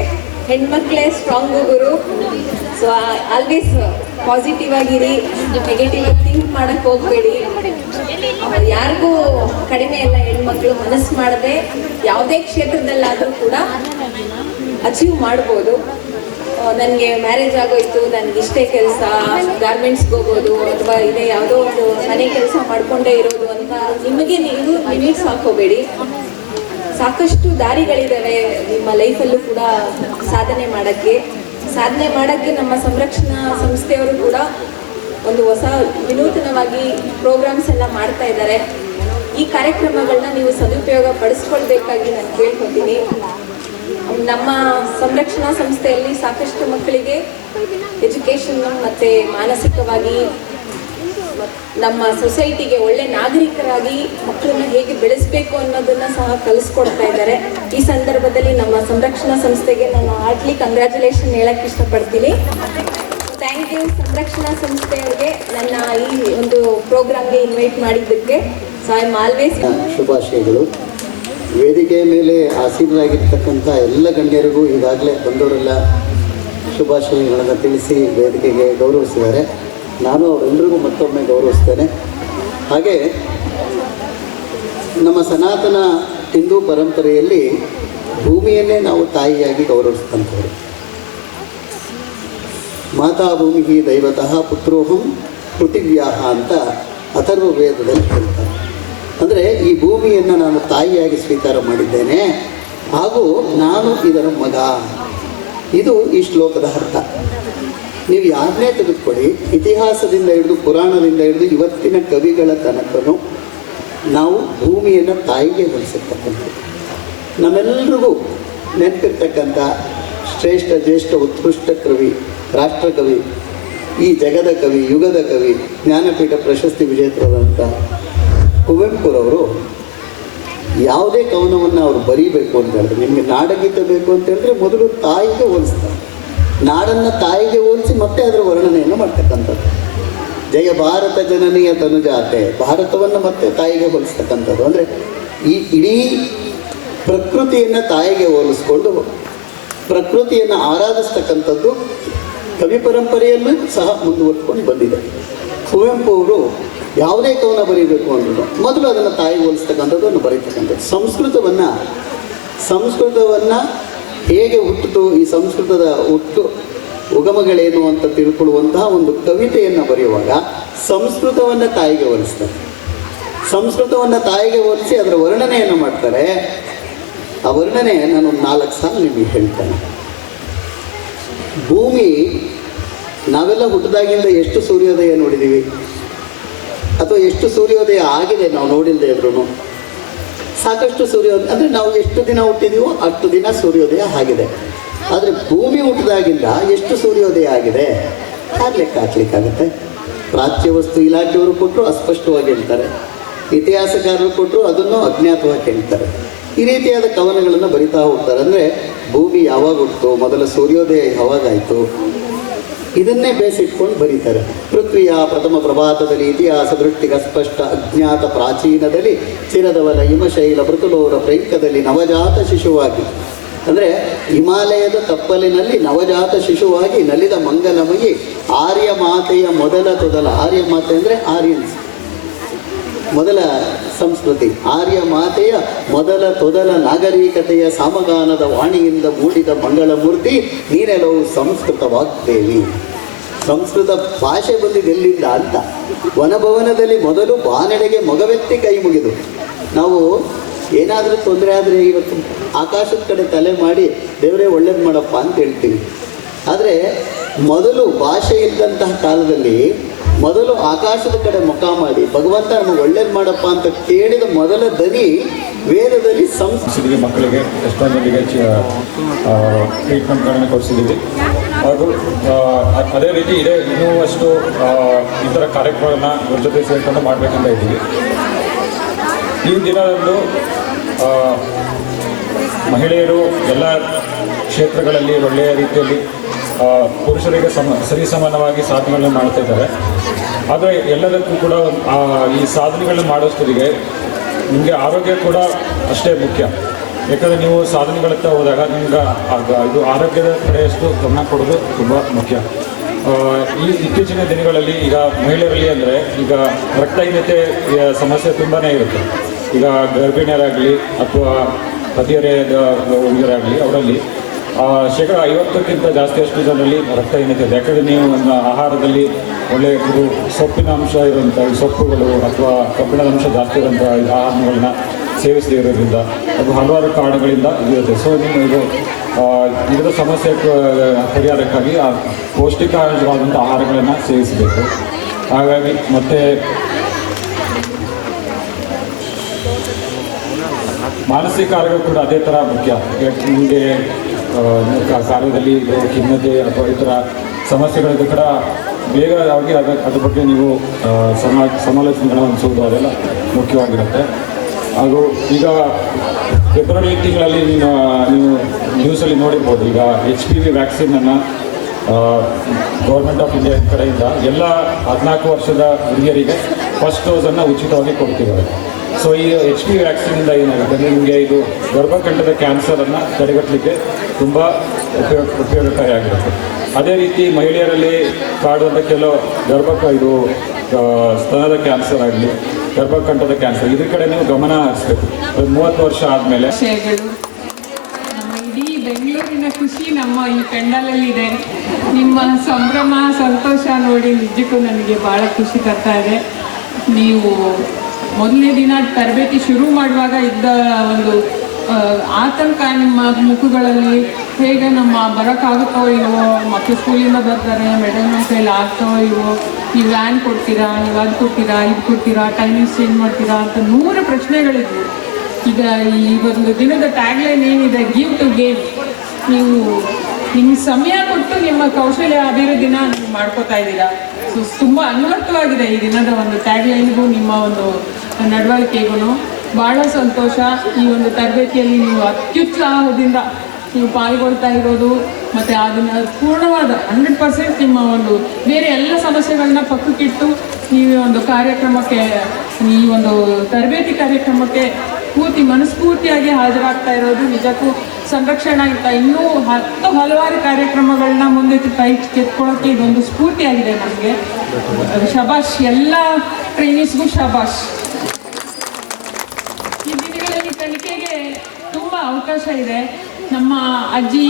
ಹೆಣ್ಮಕ್ಳೇ ಸ್ಟ್ರಾಂಗು ಗುರು. ಸೊ ಆಲ್ವೇಸ್ ಪಾಸಿಟಿವ್ ಆಗಿರಿ, ನೆಗೆಟಿವ್ ಆಗಿ ಥಿಂಕ್ ಮಾಡೋಕ್ಕೆ ಹೋಗಬೇಡಿ. ಯಾರಿಗೂ ಕಡಿಮೆ ಇಲ್ಲ. ಹೆಣ್ಮಕ್ಳು ಮನಸ್ಸು ಮಾಡದೆ ಯಾವುದೇ ಕ್ಷೇತ್ರದಲ್ಲಾದರೂ ಕೂಡ ಅಚೀವ್ ಮಾಡ್ಬೋದು. ನನಗೆ ಮ್ಯಾರೇಜ್ ಆಗೋಯ್ತು, ನನಗೆ ಇಷ್ಟೇ ಕೆಲಸ, ಗಾರ್ಮೆಂಟ್ಸ್ಗೆ ಹೋಗೋದು ಅಥವಾ ಇದೇ ಯಾವುದೋ ಒಂದು ಮನೆ ಕೆಲಸ ಮಾಡಿಕೊಂಡೇ ಇರೋದು ಅಂತ ನಿಮಗೆ ನೀವು ಲಿಮಿಟ್ಸ್ ಹಾಕೋಬೇಡಿ. ಸಾಕಷ್ಟು ದಾರಿಗಳಿದ್ದಾವೆ ನಿಮ್ಮ ಲೈಫಲ್ಲೂ ಕೂಡ ಸಾಧನೆ ಮಾಡೋಕ್ಕೆ ನಮ್ಮ ಸಂರಕ್ಷಣಾ ಸಂಸ್ಥೆಯವರು ಕೂಡ ಒಂದು ಹೊಸ ವಿನೂತನವಾಗಿ ಪ್ರೋಗ್ರಾಮ್ಸ್ ಎಲ್ಲ ಮಾಡ್ತಾ ಇದ್ದಾರೆ. ಈ ಕಾರ್ಯಕ್ರಮಗಳನ್ನ ನೀವು ಸದುಪಯೋಗ ಪಡಿಸ್ಕೊಳ್ಬೇಕಾಗಿ ನಾನು ಕೇಳ್ಕೊತೀನಿ. ನಮ್ಮ ಸಂರಕ್ಷಣಾ ಸಂಸ್ಥೆಯಲ್ಲಿ ಸಾಕಷ್ಟು ಮಕ್ಕಳಿಗೆ ಎಜುಕೇಷನ್ ಮತ್ತು ಮಾನಸಿಕವಾಗಿ ನಮ್ಮ ಸೊಸೈಟಿಗೆ ಒಳ್ಳೆ ನಾಗರಿಕರಾಗಿ ಮಕ್ಕಳನ್ನ ಹೇಗೆ ಬೆಳೆಸಬೇಕು ಅನ್ನೋದನ್ನು ಸಹ ಕಲಿಸ್ಕೊಡ್ತಾ ಇದ್ದಾರೆ. ಈ ಸಂದರ್ಭದಲ್ಲಿ ನಮ್ಮ ಸಂರಕ್ಷಣಾ ಸಂಸ್ಥೆಗೆ ನಾನು ಹಾರ್ಟ್ಲಿ ಕಂಗ್ರ್ಯಾಚುಲೇಷನ್ ಹೇಳಕ್ಕೆ ಇಷ್ಟಪಡ್ತೀನಿ. ಥ್ಯಾಂಕ್ ಯು ಸಂರಕ್ಷಣಾ ಸಂಸ್ಥೆಯವರಿಗೆ ನನ್ನ ಈ ಒಂದು ಪ್ರೋಗ್ರಾಮ್ಗೆ ಇನ್ವೈಟ್ ಮಾಡಿದ್ದಕ್ಕೆ. ಸೊ ಐ ಆಮ್ ಆಲ್ವೇಸ್ ಶುಭಾಶಯಗಳು. ವೇದಿಕೆಯ ಮೇಲೆ ಆಸೀನರಾಗಿರ್ತಕ್ಕಂಥ ಎಲ್ಲ ಗಣ್ಯರಿಗೂ ಈಗಾಗಲೇ ಬಂದವರೆಲ್ಲ ಶುಭಾಶಯಗಳನ್ನು ತಿಳಿಸಿ ವೇದಿಕೆಗೆ ಗೌರವಿಸಿದ್ದಾರೆ. ನಾನು ಅವರೆಲ್ಲರಿಗೂ ಮತ್ತೊಮ್ಮೆ ಗೌರವಿಸ್ತೇನೆ. ಹಾಗೆ ನಮ್ಮ ಸನಾತನ ಹಿಂದೂ ಪರಂಪರೆಯಲ್ಲಿ ಭೂಮಿಯನ್ನೇ ನಾವು ತಾಯಿಯಾಗಿ ಗೌರವಿಸ್ತಂಥವ್ರು. ಮಾತಾ ಭೂಮಿ ದೈವತಃ ಪುತ್ರೋಹಂ ಪೃಥಿವ್ಯಾಹ ಅಂತ ಅಥರ್ವ ವೇದದಲ್ಲಿ ಹೇಳ್ತಾರೆ. ಅಂದರೆ ಈ ಭೂಮಿಯನ್ನು ನಾನು ತಾಯಿಯಾಗಿ ಸ್ವೀಕಾರ ಮಾಡಿದ್ದೇನೆ, ಹಾಗೂ ನಾನು ಇದರ ಮಗ. ಇದು ಈ ಶ್ಲೋಕದ ಅರ್ಥ. ನೀವು ಯಾರನ್ನೇ ತೆಗೆದುಕೊಳ್ಳಿ, ಇತಿಹಾಸದಿಂದ ಹಿಡಿದು ಪುರಾಣದಿಂದ ಹಿಡಿದು ಇವತ್ತಿನ ಕವಿಗಳ ತನಕನೂ ನಾವು ಭೂಮಿಯನ್ನು ತಾಯಿಗೆ ಹೋಲಿಸಿರ್ತಕ್ಕಂಥದ್ದು. ನಮ್ಮೆಲ್ಲರಿಗೂ ನೆನಪಿರ್ತಕ್ಕಂಥ ಶ್ರೇಷ್ಠ ಜ್ಯೇಷ್ಠ ಉತ್ಕೃಷ್ಟ ಕವಿ, ರಾಷ್ಟ್ರಕವಿ, ಈ ಜಗದ ಕವಿ, ಯುಗದ ಕವಿ, ಜ್ಞಾನಪೀಠ ಪ್ರಶಸ್ತಿ ವಿಜೇತರಾದಂಥ ಕುವೆಂಪುರವರು ಯಾವುದೇ ಕವನವನ್ನು ಅವರು ಬರೀಬೇಕು ಅಂತ ಹೇಳಿದ್ರೆ, ನಿಮಗೆ ನಾಡಗೀತೆ ಬೇಕು ಅಂತ ಹೇಳಿದ್ರೆ ಮೊದಲು ತಾಯಿಗೆ ಹೋಲಿಸ್ತಾರೆ. ನಾಡನ್ನು ತಾಯಿಗೆ ಹೋಲಿಸಿ ಮತ್ತೆ ಅದರ ವರ್ಣನೆಯನ್ನು ಮಾಡ್ತಕ್ಕಂಥದ್ದು. ಜಯ ಭಾರತ ಜನನೀಯ ತನುಜಾತೆ, ಭಾರತವನ್ನು ಮತ್ತೆ ತಾಯಿಗೆ ಹೋಲಿಸ್ತಕ್ಕಂಥದ್ದು. ಅಂದರೆ ಈ ಇಡೀ ಪ್ರಕೃತಿಯನ್ನು ತಾಯಿಗೆ ಹೋಲಿಸ್ಕೊಂಡು ಪ್ರಕೃತಿಯನ್ನು ಆರಾಧಿಸ್ತಕ್ಕಂಥದ್ದು ಕವಿ ಪರಂಪರೆಯಲ್ಲೂ ಸಹ ಮುಂದುವರ್ಕೊಂಡು ಬಂದಿದೆ. ಕುವೆಂಪು ಅವರು ಯಾವುದೇ ಕವನ ಬರೀಬೇಕು ಅಂದ್ರೂ ಮೊದಲು ಅದನ್ನು ತಾಯಿಗೆ ಹೋಲಿಸ್ತಕ್ಕಂಥದ್ದನ್ನು ಬರೀತಕ್ಕಂಥದ್ದು. ಸಂಸ್ಕೃತವನ್ನು ಹೇಗೆ ಹುಟ್ಟಿತು, ಈ ಸಂಸ್ಕೃತದ ಉಗಮಗಳೇನು ಅಂತ ತಿಳ್ಕೊಳ್ಳುವಂತಹ ಒಂದು ಕವಿತೆಯನ್ನು ಬರೆಯುವಾಗ ಸಂಸ್ಕೃತವನ್ನು ತಾಯಿಗೆ ಹೋಲಿಸ್ತಾರೆ. ಸಂಸ್ಕೃತವನ್ನು ತಾಯಿಗೆ ಹೋಲಿಸಿ ಅದರ ವರ್ಣನೆಯನ್ನು ಮಾಡ್ತಾರೆ. ಆ ವರ್ಣನೆ ನಾನು 4 ಸಾಲು ನಿಮಗೆ ಹೇಳ್ತೇನೆ. ಭೂಮಿ, ನಾವೆಲ್ಲ ಹುಟ್ಟಿದಾಗಿಂದ ಎಷ್ಟು ಸೂರ್ಯೋದಯ ನೋಡಿದ್ದೀವಿ, ಅಥವಾ ಎಷ್ಟು ಸೂರ್ಯೋದಯ ಆಗಿದೆ ನಾವು ನೋಡಿಲ್ಲದೆ ಇದ್ರೂ. ಸಾಕಷ್ಟು ಸೂರ್ಯೋದಯ ಅಂದರೆ ನಾವು ಎಷ್ಟು ದಿನ ಹುಟ್ಟಿದೀವೋ ಅಷ್ಟು ದಿನ ಸೂರ್ಯೋದಯ ಆಗಿದೆ. ಆದರೆ ಭೂಮಿ ಹುಟ್ಟಿದಾಗಿಂದ ಎಷ್ಟು ಸೂರ್ಯೋದಯ ಆಗಿದೆ ಯಾರು ಲೆಕ್ಕ ಹಾಕ್ಲಿಕ್ಕಾಗುತ್ತೆ? ಪ್ರಾಚ್ಯ ವಸ್ತು ಇಲಾಖೆಯವರು ಕೊಟ್ಟರು ಅಸ್ಪಷ್ಟವಾಗಿ ಹೇಳ್ತಾರೆ, ಇತಿಹಾಸಕಾರರು ಕೊಟ್ಟರು ಅದನ್ನು ಅಜ್ಞಾತವಾಗಿ ಹೇಳ್ತಾರೆ. ಈ ರೀತಿಯಾದ ಕವನಗಳನ್ನು ಬರಿತಾ ಹೋಗ್ತಾರೆ. ಅಂದರೆ ಭೂಮಿ ಯಾವಾಗ ಹುಟ್ಟಿತು, ಮೊದಲ ಸೂರ್ಯೋದಯ ಯಾವಾಗಾಯಿತು, ಇದನ್ನೇ ಬೇಸಿಟ್ಕೊಂಡು ಬರೀತಾರೆ. ಪೃಥ್ವಿಯ ಪ್ರಥಮ ಪ್ರಭಾತದಲ್ಲಿ ಇತಿಹಾಸ ದೃಷ್ಟಿಗ ಸ್ಪಷ್ಟ ಅಜ್ಞಾತ ಪ್ರಾಚೀನದಲ್ಲಿ ಚಿರದವನ ಹಿಮಶೈಲ ಮೃತುಲೋರ ಪ್ರೈಕದಲ್ಲಿ ನವಜಾತ ಶಿಶುವಾಗಿ, ಅಂದರೆ ಹಿಮಾಲಯದ ತಪ್ಪಲಿನಲ್ಲಿ ನವಜಾತ ಶಿಶುವಾಗಿ ನಲಿದ ಮಂಗಲಮಯಿ ಆರ್ಯ ಮಾತೆಯ ಮೊದಲ ತೊದಲ. ಆರ್ಯ ಮಾತೆ ಅಂದರೆ ಆರ್ಯನ್ಸ್, ಮೊದಲ ಸಂಸ್ಕೃತಿ. ಆರ್ಯ ಮಾತೆಯ ಮೊದಲ ತೊದಲ ನಾಗರಿಕತೆಯ ಸಾಮಗಾನದ ವಾಣಿಯಿಂದ ಮೂಡಿದ ಮಂಗಳಮೂರ್ತಿ ನೀನೆಲ್ಲವೂ ಸಂಸ್ಕೃತ ವಾಗ್ದೇವಿ. ಸಂಸ್ಕೃತ ಭಾಷೆ ಬಂದಿದ್ದು ಎಲ್ಲಿಂದ ಅಂತ, ವನಭವನದಲ್ಲಿ ಮೊದಲು ಬಾನೆಡೆಗೆ ಮೊಗವೆತ್ತಿ ಕೈ ಮುಗಿದು. ನಾವು ಏನಾದರೂ ತೊಂದರೆ ಆದರೆ ಇವತ್ತು ಆಕಾಶದ ಕಡೆ ತಲೆ ಮಾಡಿ ದೇವರೇ ಒಳ್ಳೇದು ಮಾಡಪ್ಪ ಅಂತ ಹೇಳ್ತೀವಿ. ಆದರೆ ಮೊದಲು ಭಾಷೆ ಇದ್ದಂತಹ ಕಾಲದಲ್ಲಿ ಮೊದಲು ಆಕಾಶದ ಕಡೆ ಮುಖ ಮಾಡಿ ಭಗವಂತ ನಮಗೆ ಒಳ್ಳೇದು ಮಾಡಪ್ಪ ಅಂತ ಕೇಳಿದ ಮೊದಲ ದನಿ ವೇದದಲ್ಲಿ ಸಂಸ್ಕೃತಿಗೆ ಮಕ್ಕಳಿಗೆ ಎಷ್ಟೊಂದಿಗೆ ಟ್ರೀಟ್ಮೆಂಟ್ಗಳನ್ನು ಕೊಡಿಸಿದ್ದೀವಿ. ಹಾಗೂ ಅದೇ ರೀತಿ ಇದೆ ಇನ್ನೂ ಅಷ್ಟು ಈ ಥರ ಕಾರ್ಯಕ್ರಮಗಳನ್ನ ಇವ್ರ ಜೊತೆ ಸೇರಿಕೊಂಡು ಮಾಡಬೇಕಂತ ಇದ್ದೀವಿ. ಈ ದಿನದಂದು ಮಹಿಳೆಯರು ಎಲ್ಲ ಕ್ಷೇತ್ರಗಳಲ್ಲಿ ಒಳ್ಳೆಯ ರೀತಿಯಲ್ಲಿ ಪುರುಷರಿಗೆ ಸರಿಸಮಾನವಾಗಿ ಸಾಧನೆಗಳನ್ನು ಮಾಡ್ತಾ ಇದ್ದಾರೆ. ಆದರೆ ಎಲ್ಲದಕ್ಕೂ ಕೂಡ ಈ ಸಾಧನೆಗಳನ್ನು ಮಾಡೋಷ್ಟೊತ್ತಿಗೆ ನಿಮಗೆ ಆರೋಗ್ಯ ಕೂಡ ಅಷ್ಟೇ ಮುಖ್ಯ. ಯಾಕಂದರೆ ನೀವು ಸಾಧನೆಗಳತ್ತ ಹೋದಾಗ ನಿಮ್ಗೆ ಇದು ಆರೋಗ್ಯದ ಕಡೆಯಷ್ಟು ಗಮನ ಕೊಡೋದು ತುಂಬ ಮುಖ್ಯ. ಈ ಇತ್ತೀಚಿನ ದಿನಗಳಲ್ಲಿ ಈಗ ಮಹಿಳೆಯರಲ್ಲಿ ಅಂದರೆ ಈಗ ರಕ್ತಹೀನತೆ ಸಮಸ್ಯೆ ತುಂಬಾ ಇರುತ್ತೆ. ಈಗ ಗರ್ಭಿಣಿಯರಾಗಲಿ ಅಥವಾ ಹದಿಹರೆಯದ ಹುಡುಗರಾಗಲಿ ಅವರಲ್ಲಿ 50% ಜಾಸ್ತಿಯಷ್ಟು ಜನರಲ್ಲಿ ರಕ್ತಹೀನತೆ ಇದೆ. ಯಾಕಂದರೆ ನೀವು ನಮ್ಮ ಆಹಾರದಲ್ಲಿ ಒಳ್ಳೆಯ ಸೊಪ್ಪಿನ ಅಂಶ ಇರುವಂಥ ಸೊಪ್ಪುಗಳು ಅಥವಾ ಕಬ್ಬಿಣದ ಅಂಶ ಜಾಸ್ತಿ ಇರುವಂಥ ಆಹಾರಗಳನ್ನ ಸೇವಿಸದೇ ಇರೋದ್ರಿಂದ ಅದು ಹಲವಾರು ಕಾರಣಗಳಿಂದ ಇರುತ್ತೆ. ಸೊ ನೀವು ಇದು ಇದರ ಸಮಸ್ಯೆ ಪರಿಹಾರಕ್ಕಾಗಿ ಪೌಷ್ಟಿಕವಾದಂಥ ಆಹಾರಗಳನ್ನು ಸೇವಿಸಬೇಕು. ಹಾಗಾಗಿ ಮತ್ತು ಮಾನಸಿಕ ಆರೋಗ್ಯ ಕೂಡ ಅದೇ ಥರ ಮುಖ್ಯ. ನಿಮಗೆ ಕಾರ್ಯದಲ್ಲಿ ಖಿನ್ನತೆ ಅಥವಾ ಈ ಥರ ಸಮಸ್ಯೆಗಳಿಗೂ ಕೂಡ ಬೇಗವಾಗಿ ಅದ್ರ ಬಗ್ಗೆ ನೀವು ಸಮಾಲೋಚನೆಗಳನ್ನು ಹೊಂದಿಸುವುದು ಅದೆಲ್ಲ ಮುಖ್ಯವಾಗಿರುತ್ತೆ. ಹಾಗೂ ಈಗ ಫೆಬ್ರವರಿ ತಿಂಗಳಲ್ಲಿ ನೀವು ನ್ಯೂಸಲ್ಲಿ ನೋಡಿರ್ಬೋದು. ಈಗ HPV ವ್ಯಾಕ್ಸಿನನ್ನು ಗೌರ್ಮೆಂಟ್ ಆಫ್ ಇಂಡಿಯಾ ಕಡೆಯಿಂದ ಎಲ್ಲ 14 ವರ್ಷದ ಹುಡುಗಿಯರಿಗೆ ಫಸ್ಟ್ ಡೋಸನ್ನು ಉಚಿತವಾಗಿ ಕೊಡ್ತಿದ್ದಾರೆ. ಸೊ ಈ HPV ವ್ಯಾಕ್ಸಿನಿಂದ ಏನಾಗುತ್ತೆ ಅಂದರೆ ನಿಮಗೆ ಇದು ಗರ್ಭಕಂಠದ ಕ್ಯಾನ್ಸರನ್ನು ತಡೆಗಟ್ಟಲಿಕ್ಕೆ ತುಂಬ ಉಪಯೋಗಕಾರಿಯಾಗಿರುತ್ತೆ. ಅದೇ ರೀತಿ ಮಹಿಳೆಯರಲ್ಲಿ ಕಾಡುವಂಥ ಕೆಲವು ಇದು ಸ್ತನದ ಕ್ಯಾನ್ಸರ್ ಆಗಲಿ, ಗರ್ಭಕಂಠದ ಕ್ಯಾನ್ಸರ್, ಇದ್ರ ಕಡೆ ನೀವು ಗಮನ ಹರಿಸಬೇಕು. 30 ವರ್ಷ ಆದಮೇಲೆ ನಮ್ಮ ಇಡೀ ಬೆಂಗಳೂರಿನ ಖುಷಿ ಖುಷಿ ನಮ್ಮ ಈ ಪೆಂಡಲಲ್ಲಿದೆ. ನಿಮ್ಮ ಸಂಭ್ರಮ ಸಂತೋಷ ನೋಡಿ ನಿಜಕ್ಕೂ ನನಗೆ ಭಾಳ ಖುಷಿ ತರ್ತಾ ಇದೆ. ನೀವು ಮೊದಲನೇ ದಿನ ತರಬೇತಿ ಶುರು ಮಾಡುವಾಗ ಇದ್ದ ಒಂದು ಆತಂಕ ನಿಮ್ಮ ಮುಖಗಳಲ್ಲಿ, ಹೇಗೆ ನಮ್ಮ ಬರೋಕ್ಕಾಗುತ್ತೋ ಇಲ್ವೋ, ಮಕ್ಕಳು ಸ್ಕೂಲಿಂದ ಬರ್ತಾರೆ, ಮೇಡಮ್ ನಮ್ಮ ಕೈಲಿ ಆಗ್ತಾವೋ ಇಲ್ವೋ, ನೀವು ವ್ಯಾನ್ ಕೊಡ್ತೀರಾ, ನೀವು ಅದು ಕೊಡ್ತೀರಾ, ಇದು ಕೊಡ್ತೀರಾ, ಟೈಮಿಂಗ್ಸ್ ಚೇಂಜ್ ಮಾಡ್ತೀರಾ ಅಂತ 100 ಪ್ರಶ್ನೆಗಳಿದ್ವು. ಈಗ ಈ ಒಂದು ದಿನದ ಟ್ಯಾಗ್ಲೈನ್ ಏನಿದೆ, ಗಿವ್ ಟು ಗೇಮ್. ನೀವು ನಿಮ್ಮ ಸಮಯ ಕೊಟ್ಟು ನಿಮ್ಮ ಕೌಶಲ್ಯ ಅಭಿವೃದ್ಧಿನ ನೀವು ಮಾಡ್ಕೋತಾ ಇದ್ದೀರಾ. ಸೊ ತುಂಬ ಅನ್ವರ್ಥವಾಗಿದೆ ಈ ದಿನದ ಒಂದು ಟ್ಯಾಗ್ಲೈನ್ಗೂ ನಿಮ್ಮ ಒಂದು ನಡವಳಿಕೆಗೂ. ಭಾಳ ಸಂತೋಷ. ಈ ಒಂದು ತರಬೇತಿಯಲ್ಲಿ ನೀವು ಅತ್ಯುತ್ಸಾಹದಿಂದ ನೀವು ಪಾಲ್ಗೊಳ್ತಾ ಇರೋದು, ಮತ್ತು ಅದನ್ನು ಪೂರ್ಣವಾದ 100% ನಿಮ್ಮ ಒಂದು ಬೇರೆ ಎಲ್ಲ ಸಮಸ್ಯೆಗಳನ್ನ ಪಕ್ಕಕ್ಕಿಟ್ಟು ನೀವು ಒಂದು ಕಾರ್ಯಕ್ರಮಕ್ಕೆ, ಈ ಒಂದು ತರಬೇತಿ ಕಾರ್ಯಕ್ರಮಕ್ಕೆ ಮನಸ್ಫೂರ್ತಿಯಾಗಿ ಹಾಜರಾಗ್ತಾ ಇರೋದು ನಿಜಕ್ಕೂ ಸಂರಕ್ಷಣಾ ಅಂತ ಇನ್ನೂ ಹಲವಾರು ಕಾರ್ಯಕ್ರಮಗಳನ್ನ ಮುಂದೆ ಕೆತ್ಕೊಳ್ಳೋಕ್ಕೆ ಇದೊಂದು ಸ್ಫೂರ್ತಿಯಾಗಿದೆ ನಮಗೆ. ಶಬಾಷ್, ಎಲ್ಲ ಟ್ರೈನೀಸ್ಗೂ ಶಬಾಷ್. ಈ ದಿನಗಳಲ್ಲಿ ಕಲಿಕೆಗೆ ತುಂಬ ಅವಕಾಶ ಇದೆ. ನಮ್ಮ ಅಜ್ಜಿ,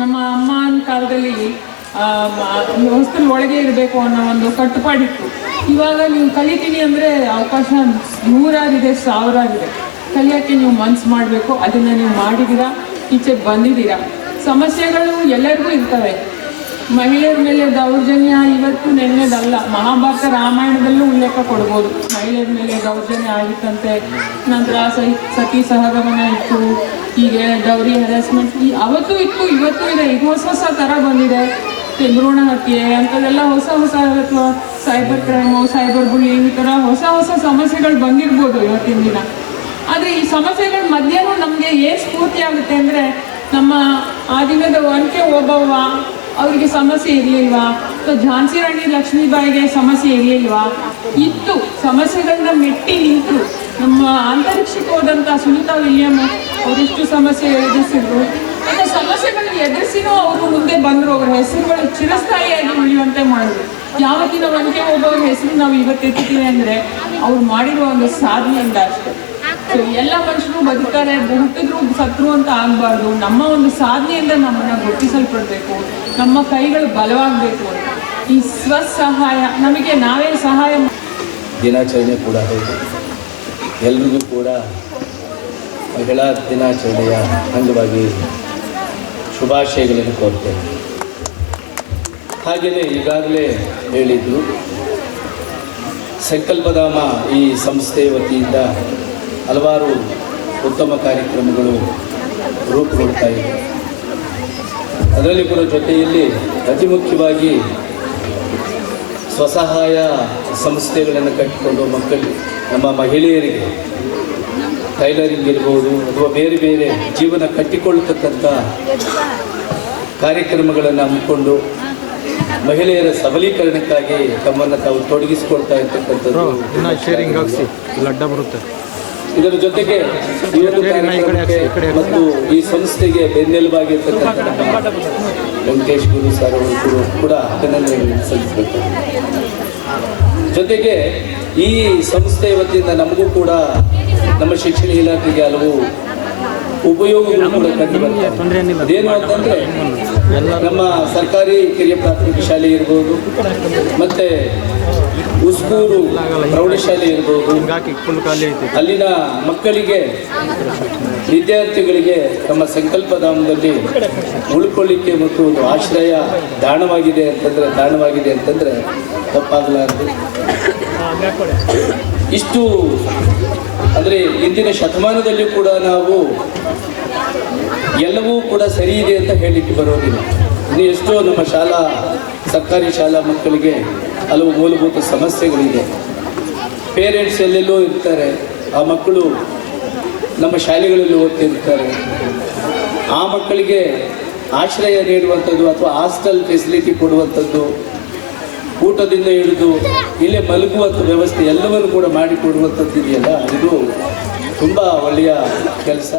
ನಮ್ಮ ಅಮ್ಮನ ಕಾಲದಲ್ಲಿ ಹೊಸ್ತಿಲ್ ಒಳಗೆ ಇರಬೇಕು ಅನ್ನೋ ಒಂದು ಕಟ್ಟುಪಾಡಿತ್ತು. ಇವಾಗ ನೀವು ಕಲಿತೀನಿ ಅಂದರೆ ಅವಕಾಶ 100 1000 ಕಲಿಯೋಕ್ಕೆ ನೀವು ಮನಸ್ಸು ಮಾಡಬೇಕು. ಅದನ್ನು ನೀವು ಮಾಡಿದ್ದೀರಾ, ಈಚೆಗೆ ಬಂದಿದ್ದೀರಾ. ಸಮಸ್ಯೆಗಳು ಎಲ್ಲರಿಗೂ ಇರ್ತವೆ. ಮಹಿಳೆಯರ ಮೇಲೆ ದೌರ್ಜನ್ಯ ಇವತ್ತು ನೆನ್ನೆದಲ್ಲ, ಮಹಾಭಾರತ ರಾಮಾಯಣದಲ್ಲೂ ಉಲ್ಲೇಖ ಕೊಡ್ಬೋದು. ಮಹಿಳೆಯರ ಮೇಲೆ ದೌರ್ಜನ್ಯ ಆಗಿತ್ತಂತೆ, ನಂತರ ಸತಿ ಸಹಗಮನ ಇತ್ತು, ಹೀಗೆ ಡೌರಿ ಹ್ಯಾರಾಸ್ಮೆಂಟ್ ಅವತ್ತು ಇತ್ತು, ಇವತ್ತು ಇದೆ. ಇದು ಹೊಸ ಥರ ಬಂದಿದೆ. ಭ್ರೂಣ ಹತ್ಯೆ ಅಂಥದ್ದೆಲ್ಲ ಹೊಸ ಅಥವಾ ಸೈಬರ್ ಕ್ರೈಮು, ಸೈಬರ್ ಬುಲ್ಲಿಂಗ್, ಈ ಥರ ಹೊಸ ಸಮಸ್ಯೆಗಳು ಬಂದಿರ್ಬೋದು ಇವತ್ತಿನ ದಿನ. ಆದರೆ ಈ ಸಮಸ್ಯೆಗಳ ಮಧ್ಯನೂ ನಮಗೆ ಏನು ಸ್ಫೂರ್ತಿ ಆಗುತ್ತೆ ಅಂದರೆ, ನಮ್ಮ ಆ ದಿನದ ಒನಕೆ ಓಬವ್ವ ಅವರಿಗೆ ಸಮಸ್ಯೆ ಇರಲಿಲ್ವಾ, ಅಥವಾ ಝಾನ್ಸಿ ರಾಣಿ ಲಕ್ಷ್ಮೀಬಾಯಿಗೆ ಸಮಸ್ಯೆ ಇರಲಿಲ್ವಾ? ಇತ್ತು. ಸಮಸ್ಯೆಗಳನ್ನ ಮೆಟ್ಟಿ ನಿಂತು ನಮ್ಮ ಅಂತರಿಕ್ಷಕ್ಕೆ ಹೋದಂಥ ಸುನೀತಾ ವಿಲಿಯಮ್ ಅವರಿಷ್ಟು ಸಮಸ್ಯೆ ಎದುರಿಸಿದ್ರು. ಮತ್ತು ಸಮಸ್ಯೆಗಳನ್ನ ಎದುರಿಸಿನೂ ಅವರು ಮುಂದೆ ಬಂದರು. ಅವರ ಹೆಸರುಗಳು ಚಿರಸ್ಥಾಯಿಯಾಗಿ ಉಳಿಯುವಂತೆ ಮಾಡಿದ್ರು. ಯಾವತ್ತಿನ ಒನಕೆ ಓಬವ್ರ ಹೆಸರು ನಾವು ಇವತ್ತು ಎತ್ತೀವಿ ಅಂದರೆ ಅವ್ರು ಮಾಡಿರುವ ಒಂದು ಸಾಧನೆಯಿಂದ ಅಷ್ಟೇ. ಸೊ ಎಲ್ಲ ಮನುಷ್ಯರು ಬದುಕ್ತಾರೆ, ಹುಟ್ಟಿದ್ರು ಸತ್ರು ಅಂತ ಆಗಬಾರ್ದು. ನಮ್ಮ ಒಂದು ಸಾಧನೆಯಿಂದ ನಮ್ಮನ್ನು ಗುರುತಿಸಲ್ಪಡಬೇಕು, ನಮ್ಮ ಕೈಗಳು ಬಲವಾಗಬೇಕು. ಈ ಸ್ವಸಹಾಯ, ನಮಗೆ ನಾವೇ ಸಹಾಯ. ದಿನಾಚರಣೆ ಕೂಡ ಹೌದು. ಎಲ್ರಿಗೂ ಕೂಡ ಮಹಿಳಾ ದಿನಾಚರಣೆಯ ಅಂಗವಾಗಿ ಶುಭಾಶಯಗಳನ್ನು ಕೋರ್ತೇನೆ. ಹಾಗೆಯೇ ಈಗಾಗಲೇ ಹೇಳಿದ್ದು, ಸಂಕಲ್ಪಧಾಮ ಈ ಸಂಸ್ಥೆಯ ವತಿಯಿಂದ ಹಲವಾರು ಉತ್ತಮ ಕಾರ್ಯಕ್ರಮಗಳು ರೂಪುಗೊಳ್ತಾ ಇವೆ. ಅದರಲ್ಲಿ ಕೂಡ ಜೊತೆಯಲ್ಲಿ ಅತಿ ಮುಖ್ಯವಾಗಿ ಸ್ವಸಹಾಯ ಸಂಸ್ಥೆಗಳನ್ನು ಕಟ್ಟಿಕೊಂಡು ನಮ್ಮ ಮಹಿಳೆಯರಿಗೆ ಟೈಲರಿಂಗ್ ಇರ್ಬೋದು ಅಥವಾ ಬೇರೆ ಬೇರೆ ಜೀವನ ಕಟ್ಟಿಕೊಳ್ಳತಕ್ಕಂಥ ಕಾರ್ಯಕ್ರಮಗಳನ್ನು ಹಮ್ಮಿಕೊಂಡು ಮಹಿಳೆಯರ ಸಬಲೀಕರಣಕ್ಕಾಗಿ ತಮ್ಮನ್ನು ತಾವು ತೊಡಗಿಸಿಕೊಳ್ತಾ ಇರ್ತಕ್ಕಂಥದ್ದು. ಇದರ ಜೊತೆಗೆ ಮತ್ತು ಈ ಸಂಸ್ಥೆಗೆ ಬೆನ್ನೆಲುಬಾಗಿರ್ತಕ್ಕಂಥ ವೆಂಕಟೇಶ್ ಗುರು ಸರ್ ಅವರು ಕೂಡ ಅಭಿನಂದನೆಗಳನ್ನು ಸಲ್ಲಿಸಬೇಕು. ಜೊತೆಗೆ ಈ ಸಂಸ್ಥೆಯ ವತಿಯಿಂದ ನಮಗೂ ಕೂಡ ನಮ್ಮ ಶಿಕ್ಷಣ ಇಲಾಖೆಗೆ ಹಲವು ಉಪಯೋಗಗಳು ಕೂಡ ಕಂಡು ಬರ್ತವೆ. ಅದೇನು ಅಂತಂದರೆ, ನಮ್ಮ ಸರ್ಕಾರಿ ಕಿರಿಯ ಪ್ರಾಥಮಿಕ ಶಾಲೆ ಇರ್ಬೋದು, ಮತ್ತು ಉಸ್ಕೂರು ಪ್ರೌಢಶಾಲೆ ಇರ್ಬೋದು, ಅಲ್ಲಿನ ಮಕ್ಕಳಿಗೆ, ವಿದ್ಯಾರ್ಥಿಗಳಿಗೆ ನಮ್ಮ ಸಂಕಲ್ಪಧಾಮದಲ್ಲಿ ಉಳ್ಕೊಳ್ಳಿಕ್ಕೆ ಮತ್ತು ಒಂದು ಆಶ್ರಯ ತಾಣವಾಗಿದೆ ಅಂತಂದರೆ ತಪ್ಪಾಗಲಾರದು. ಇಷ್ಟು ಅಂದರೆ ಇಂದಿನ ಶತಮಾನದಲ್ಲಿ ಕೂಡ ನಾವು ಎಲ್ಲವೂ ಕೂಡ ಸರಿ ಇದೆ ಅಂತ ಹೇಳಲಿಕ್ಕೆ ಬರೋದಿಲ್ಲ. ಇನ್ನು ಎಷ್ಟೋ ನಮ್ಮ ಸರ್ಕಾರಿ ಶಾಲಾ ಮಕ್ಕಳಿಗೆ ಹಲವು ಮೂಲಭೂತ ಸಮಸ್ಯೆಗಳಿದೆ. ಪೇರೆಂಟ್ಸ್ ಎಲ್ಲೆಲ್ಲೋ ಇರ್ತಾರೆ, ಆ ಮಕ್ಕಳು ನಮ್ಮ ಶಾಲೆಗಳಲ್ಲಿ ಓದ್ತಿರ್ತಾರೆ. ಆ ಮಕ್ಕಳಿಗೆ ಆಶ್ರಯ ನೀಡುವಂಥದ್ದು ಅಥವಾ ಹಾಸ್ಟೆಲ್ ಫೆಸಿಲಿಟಿ ಕೊಡುವಂಥದ್ದು, ಊಟದಿಂದ ಹಿಡಿದು ಇಲ್ಲೇ ಮಲಗುವಂಥ ವ್ಯವಸ್ಥೆ ಎಲ್ಲವನ್ನು ಕೂಡ ಮಾಡಿಕೊಡುವಂಥದ್ದು ಇದೆಯಲ್ಲ, ಇದು ತುಂಬ ಒಳ್ಳೆಯ ಕೆಲಸ.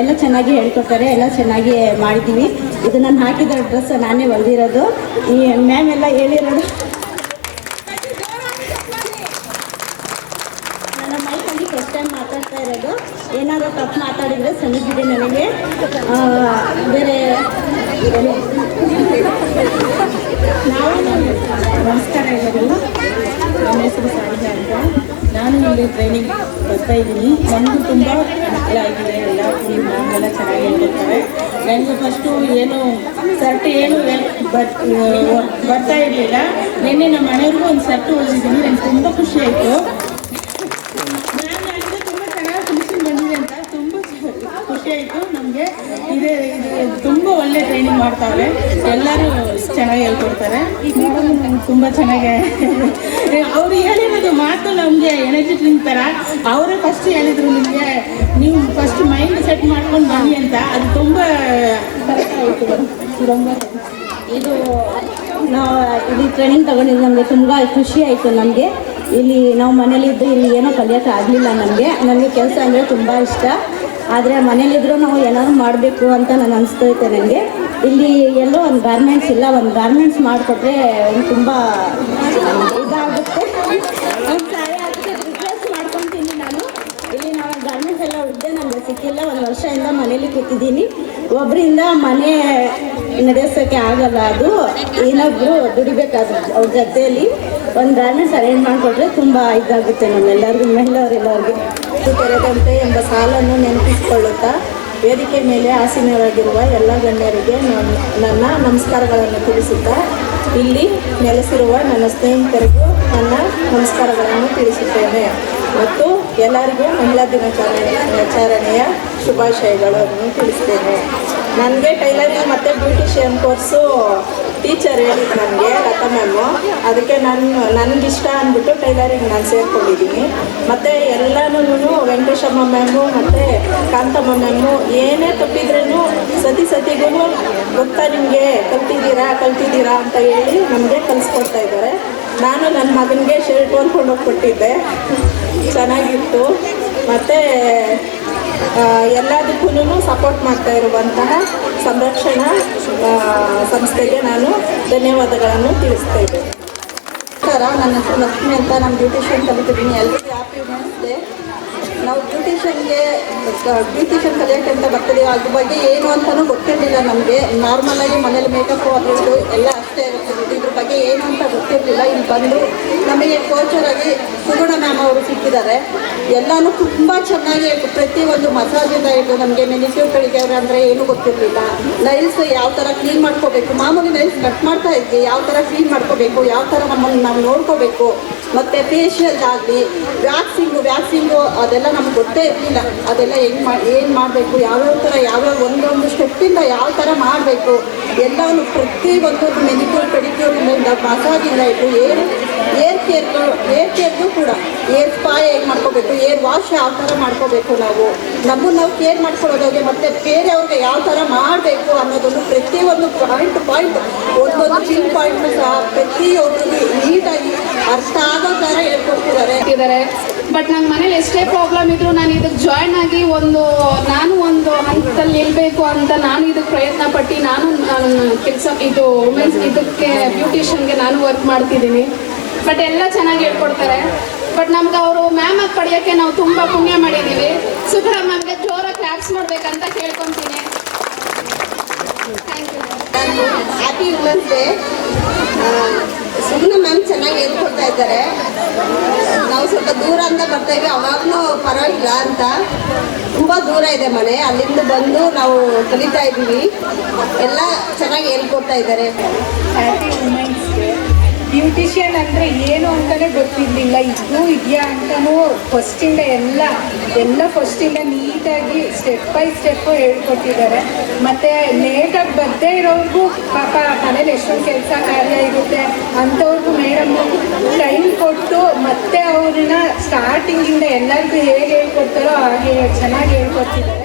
ಎಲ್ಲ ಚೆನ್ನಾಗಿ ಹೇಳ್ಕೊಡ್ತಾರೆ, ಎಲ್ಲ ಚೆನ್ನಾಗಿ ಮಾಡಿದ್ದೀವಿ. ಇದು ನಾನು ಹಾಕಿದ ಡ್ರೆಸ್ ನಾನೇ ಹೊಲ್ದಿರೋದು. ಈ ಮ್ಯಾಮ್ ಎಲ್ಲ ಹೇಳಿರೋದು. ನನ್ನ ಮೈಕಲ್ಲಿ ಫಸ್ಟ್ ಟೈಮ್ ಮಾತಾಡ್ತಾ ಇರೋದು. ಏನಾದರೂ ತಪ್ಪು ಮಾತಾಡಿದರೆ ಸಣ್ಣದಿದೆ ನನಗೆ. ಬೇರೆ ನಮಸ್ಕಾರ ಎಲ್ಲರಿಗೂ. ನನ್ನ ಹೆಸರು ಸಾರಿಕಾ ಅಂತ. ನಾನು ಇಲ್ಲಿ ಟ್ರೈನಿಂಗ್ ಬರ್ತಾ ಇದ್ದೀನಿ. ನನಗೂ ತುಂಬ ಅನುಕೂಲ ಆಗಿದೆ. ಎಲ್ಲ ಮ್ಯಾಮ್ಗೆಲ್ಲ ಚೆನ್ನಾಗಿ ಹೇಳ್ಕೊಡ್ತಾರೆ. ನನಗೆ ಫಸ್ಟು ಏನು ಸರ್ಟ್ ಏನು ಬರ್ತಾ ಇರಲಿಲ್ಲ. ನಿನ್ನೆ ನಮ್ಮ ಮನೆಯವ್ರಿಗೂ ಒಂದು ಸರ್ಟ್ ಹೊಲಿಸಿದ್ದೀನಿ. ನನಗೆ ತುಂಬ ಖುಷಿ ಆಯಿತು. ಮ್ಯಾಮ್ ನನಗೆ ತುಂಬ ಚೆನ್ನಾಗಿ ಫಿನಿಶಿಂಗ್ ಬಂದಿದೆ ಅಂತ ತುಂಬ ಖುಷಿ ಆಯಿತು ನಮಗೆ. ಇದು ತುಂಬ ಒಳ್ಳೆ ಟ್ರೈನಿಂಗ್ ಮಾಡ್ತಾವ್ರೆ. ಎಲ್ಲರೂ ಚೆನ್ನಾಗಿ ಹೇಳ್ಕೊಡ್ತಾರೆ. ತುಂಬ ಚೆನ್ನಾಗಿ ಅವರು ಹೇಳಿರೋದು ಮಾತು ನಮಗೆ ಎನರ್ಜಿ ಡ್ರಿಂಕ್ ಥರ. ಅವರೇ ಫಸ್ಟ್ ಹೇಳಿದರು, ನಿಮಗೆ ನೀವು ಫಸ್ಟ್ ಮೈಂಡ್ ಸೆಟ್ ಮಾಡ್ಕೊಂಡು ಬನ್ನಿ ಅಂತ. ಅದು ತುಂಬ ಕರೆಕ್ಟ್ ಆಯಿತು. ಇದು ನಾವು ಇಲ್ಲಿ ಟ್ರೈನಿಂಗ್ ತೊಗೊಂಡಿದ್ದು ನಮಗೆ ತುಂಬ ಖುಷಿ ಆಯಿತು. ನಮಗೆ ಇಲ್ಲಿ ನಾವು ಮನೇಲಿದ್ದು ಇಲ್ಲಿ ಏನೋ ಕಲಿಯೋಕೆ ಆಗಲಿಲ್ಲ. ನನಗೆ ಕೆಲಸ ಅಂದರೆ ತುಂಬ ಇಷ್ಟ. ಆದರೆ ಮನೇಲಿದ್ದರೂ ನಾವು ಏನಾದ್ರು ಮಾಡಬೇಕು ಅಂತ ನಾನು ಅನಿಸ್ತೈತೆ. ನನಗೆ ಇಲ್ಲಿ ಎಲ್ಲೋ ಒಂದು ಗಾರ್ಮೆಂಟ್ಸ್ ಇಲ್ಲ. ಒಂದು ಗಾರ್ಮೆಂಟ್ಸ್ ಮಾಡಿಕೊಟ್ರೆ ತುಂಬ ಇದಾಗುತ್ತೆ. ಒಂದು ಸಹಾಯ ಆಗುತ್ತೆ. ರಿಕ್ವೆಸ್ಟ್ ಮಾಡ್ಕೊತೀನಿ ನಾನು. ಇಲ್ಲಿ ನಾವು ಗಾರ್ಮೆಂಟ್ಸ್ ಎಲ್ಲ ಹುಡ್ದೆ ನನಗೆ ಸಿಕ್ಕಿಲ್ಲ. ಒಂದು ವರ್ಷದಿಂದ ಮನೇಲಿ ಕೂತಿದ್ದೀನಿ. ಒಬ್ಬರಿಂದ ಮನೆ ನಡೆಸೋಕ್ಕೆ ಆಗಲ್ಲ. ಅದು ಇನ್ನೊಬ್ಬರು ದುಡಿಬೇಕಾದ್ರೆ ಅವ್ರ ಜೊತೆಯಲ್ಲಿ ಒಂದು ಗಾರ್ಮೆಂಟ್ಸ್ ಅರೇಂಜ್ ಮಾಡಿಕೊಟ್ರೆ ತುಂಬ ಇದಾಗುತ್ತೆ ನಮ್ಮೆಲ್ಲರಿಗೂ, ಮಹಿಳೆಯರೆಲ್ಲರಿಗೂ. ತೆರೆದಂತೆ ಎಂಬ ಸಾಲನ್ನು ನೆನಪಿಸಿಕೊಳ್ಳುತ್ತಾ ವೇದಿಕೆ ಮೇಲೆ ಆಸೀನರಾಗಿರುವ ಎಲ್ಲ ಗಣ್ಯರಿಗೆ ನನ್ನ ನಮಸ್ಕಾರಗಳನ್ನು ತಿಳಿಸುತ್ತಾ ಇಲ್ಲಿ ನೆಲೆಸಿರುವ ನನ್ನ ಸ್ನೇಹಿತರಿಗೂ ನನ್ನ ನಮಸ್ಕಾರಗಳನ್ನು ತಿಳಿಸುತ್ತೇನೆ ಮತ್ತು ಎಲ್ಲರಿಗೂ ಮಹಿಳಾ ದಿನಾಚರಣೆಯ ಶುಭಾಶಯಗಳನ್ನು ತಿಳಿಸ್ತೇನೆ. ನನಗೆ ಟೈಲರಿಂಗ್ ಮತ್ತು ಬ್ಯೂಟಿಷಿಯನ್ ಕೋರ್ಸು ಟೀಚರ್ ಹೇಳಿದ್ದು ನನಗೆ, ಲತಾ ಮ್ಯಾಮು. ಅದಕ್ಕೆ ನನಗಿಷ್ಟ ಅಂದ್ಬಿಟ್ಟು ಟೈಲರಿಂಗ್ ನಾನು ಸೇರಿಕೊಂಡಿದ್ದೀನಿ. ಮತ್ತು ಎಲ್ಲನೂ ವೆಂಕಟೇಶಮ್ಮ ಮ್ಯಾಮು ಮತ್ತು ಕಾಂತಮ್ಮ ಮ್ಯಾಮು ಏನೇ ತಪ್ಪಿದ್ರೂ ಸತಿಗೂ ಗೊತ್ತಾ ನಿಮಗೆ ಕಲ್ತಿದ್ದೀರಾ ಅಂತ ಹೇಳಿ ನಮಗೆ ಕಲಿಸ್ಕೊಡ್ತಾ ಇದ್ದಾರೆ. ನಾನು ನನ್ನ ಮಗನಿಗೆ ಶರ್ಟ್ ಹೊಲ್ಕೊಂಡು ಹೋಗ್ಕೊಟ್ಟಿದ್ದೆ, ಚೆನ್ನಾಗಿತ್ತು. ಮತ್ತು ಎಲ್ಲದಕ್ಕೂ ಸಪೋರ್ಟ್ ಮಾಡ್ತಾ ಇರುವಂತಹ ಸಂರಕ್ಷಣಾ ಸಂಸ್ಥೆಗೆ ನಾನು ಧನ್ಯವಾದಗಳನ್ನು ತಿಳಿಸ್ತಾ ಇದ್ದೇನೆ. ನನ್ನ ಹೆಸರು ಲಕ್ಷ್ಮಿ ಅಂತ. ನಾನು ಬ್ಯೂಟಿಷಿಯನ್ ಕಲಿತಿದ್ದೀನಿ. ಎಲ್ಲರಿಗೂ ಹ್ಯಾಪಿ ವುಮೆನ್ಸ್ ಡೇ. ನಾವು ಬ್ಯೂಟಿಷಿಯನ್ ಕಲಿಯೋಕ್ಕೆ ಅಂತ ಬರ್ತಿದ್ದೀವಿ. ಅದ್ರ ಬಗ್ಗೆ ಏನು ಅಂತಲೂ ಗೊತ್ತಿರಲಿಲ್ಲ ನಮಗೆ. ನಾರ್ಮಲಾಗಿ ಮನೇಲಿ ಮೇಕಪ್ ಆಗಿರೋದು ಎಲ್ಲ ಅಷ್ಟೇ ಇರ್ತಿದ್ದು. ಇದ್ರ ಬಗ್ಗೆ ಏನು ಅಂತ ಗೊತ್ತಿರಲಿಲ್ಲ. ಇಲ್ಲಿ ಬಂದು ನಮಗೆ ಕೋಚರಾಗಿ ಸುಗುಣ ಮ್ಯಾಮ್ ಅವರು ಸಿಕ್ಕಿದ್ದಾರೆ. ಎಲ್ಲನೂ ತುಂಬ ಚೆನ್ನಾಗಿ ಪ್ರತಿಯೊಂದು ಮಸಾಜಿಂದ ಹಿಡಿದು ನಮಗೆ ಮೆನಿಕ್ಯೂರ್ಗಳಿಗೆ ಅಂದರೆ ಏನೂ ಗೊತ್ತಿರಲಿಲ್ಲ. ನೈಲ್ಸ್ ಯಾವ ಥರ ಕ್ಲೀನ್ ಮಾಡ್ಕೋಬೇಕು, ಮಾಮೂಲಿ ನೈಲ್ಸ್ ಕಟ್ ಮಾಡ್ತಾ ಇದ್ವಿ, ಯಾವ ಥರ ಕ್ಲೀನ್ ಮಾಡ್ಕೋಬೇಕು, ಯಾವ ಥರ ನಮ್ಮನ್ನು ನಾವು ನೋಡ್ಕೋಬೇಕು, ಮತ್ತು ಫೇಶಿಯಲ್ ಆಗಲಿ ವ್ಯಾಕ್ಸಿಂಗು ಅದೆಲ್ಲ ನಮ್ಗೆ ಗೊತ್ತೇ ಇರಲಿಲ್ಲ. ಅದೆಲ್ಲ ಏನು ಮಾಡಬೇಕು, ಯಾವ್ಯಾವ ಥರ ಯಾವ್ಯಾವ ಒಂದೊಂದು ಸ್ಟೆಪ್ಪಿಂದ ಯಾವ ಥರ ಮಾಡಬೇಕು ಎಲ್ಲವನ್ನು ಪ್ರತಿಯೊಂದು ಮೆನಿಕ್ಯೂರ್ ಪೆಡಿಕ್ಯೂರಿಂದ ಮಸಾಜಿಂದ ಇಟ್ಟು ಏರ್ ಕೇರ್ಗೂ ಕೂಡ ಏರ್ ಸ್ಪಾ ಹೇಗೆ ಮಾಡ್ಕೋಬೇಕು, ಏರ್ ವಾಶ್ ಯಾವ ಥರ ಮಾಡ್ಕೋಬೇಕು, ನಾವು ಕೇರ್ ಮಾಡ್ಕೊಳ್ಳೋದಾಗೆ ಮತ್ತು ಬೇರೆಯವ್ರಿಗೆ ಯಾವ ಥರ ಮಾಡಬೇಕು ಅನ್ನೋದನ್ನು ಪ್ರತಿಯೊಂದು ಪಾಯಿಂಟ್ ಒಂದೊಂದು ಚಿನ್ ಪಾಯಿಂಟ್ ಸಹ ಪ್ರತಿಯೊಬ್ಬರಿಗೆ ನೀಟಾಗಿ ಅರ್ಥ ಆಗೋ ಥರ ಹೇಳ್ಕೊಡ್ತಿದ್ದಾರೆ. ಬಟ್ ನನ್ನ ಮನೇಲಿ ಎಷ್ಟೇ ಪ್ರಾಬ್ಲಮ್ ಇದ್ದರೂ ನಾನು ಇದಕ್ಕೆ ಜಾಯ್ನ್ ಆಗಿ ನಾನು ಒಂದು ಹಂತದಲ್ಲಿ ನಿಲ್ಲಬೇಕು ಅಂತ ನಾನು ಇದಕ್ಕೆ ಪ್ರಯತ್ನ ಪಟ್ಟು ನಾನು ಕೆಲಸ ಇದು ವುಮೆನ್ಸ್ ಇದಕ್ಕೆ ಬ್ಯೂಟಿಷಿಯನ್ಗೆ ನಾನು ವರ್ಕ್ ಮಾಡ್ತಿದ್ದೀನಿ. ಬಟ್ ಎಲ್ಲ ಚೆನ್ನಾಗಿ ಹೇಳ್ಕೊಡ್ತಾರೆ. ಬಟ್ ನಮ್ಗೆ ಅವರು ಮ್ಯಾಮ್ ಆಗಿ ಪಡೆಯೋಕ್ಕೆ ನಾವು ತುಂಬ ಪುಣ್ಯ ಮಾಡಿದ್ದೀವಿ. ಸುಬ್ರ ಮ್ಯಾಮ್ಗೆ ಜೋರಾಗಿ ಕ್ಲಾಪ್ಸ್ ಮಾಡಬೇಕಂತ ಕೇಳ್ಕೊತೀನಿ. Thank you. Happy women's day. ಸುಮ್ಮನೆ ಮ್ಯಾಮ್ ಚೆನ್ನಾಗಿ ಹೇಳ್ಕೊಡ್ತಾ ಇದ್ದಾರೆ. ನಾವು ಸ್ವಲ್ಪ ದೂರ ಅಂತ ಬರ್ತಾ ಇದ್ವಿ, ಅವಾಗಲೂ ಪರವಾಗಿಲ್ಲ ಅಂತ. ತುಂಬ ದೂರ ಇದೆ ಮನೆ, ಅಲ್ಲಿಂದ ಬಂದು ನಾವು ಕಲಿತಾ ಇದ್ದೀವಿ. ಎಲ್ಲ ಚೆನ್ನಾಗಿ ಹೇಳ್ಕೊಡ್ತಾ ಇದ್ದಾರೆ. Happy women's day. ಬ್ಯೂಟಿಷಿಯನ್ ಅಂದರೆ ಏನು ಅಂತಲೇ ಗೊತ್ತಿರಲಿಲ್ಲ. ಇದು ಇದೆಯಾ ಅಂತಲೂ ಫಸ್ಟಿಂದ ಎಲ್ಲ ಫಸ್ಟಿಂದ ನೀಟಾಗಿ ಸ್ಟೆಪ್ ಬೈ ಸ್ಟೆಪ್ಪು ಹೇಳ್ಕೊಟ್ಟಿದ್ದಾರೆ. ಮತ್ತು ಲೇಟಾಗಿ ಬರದೇ ಇರೋರ್ಗೂ ಪಾಪ ಮನೇಲಿ ಎಷ್ಟೊಂದು ಕೆಲಸ ಕಾರ್ಯ ಇರುತ್ತೆ ಅಂಥವ್ರಿಗೂ ಮೇಡಮ್ ಟೈಮ್ ಕೊಟ್ಟು ಮತ್ತೆ ಅವ್ರನ್ನ ಸ್ಟಾರ್ಟಿಂಗಿಂದ ಎಲ್ಲರಿಗೂ ಹೇಗೆ ಹೇಳ್ಕೊಡ್ತಾರೋ ಹಾಗೆ ಚೆನ್ನಾಗಿ ಹೇಳ್ಕೊಡ್ತಿದ್ದಾರೆ.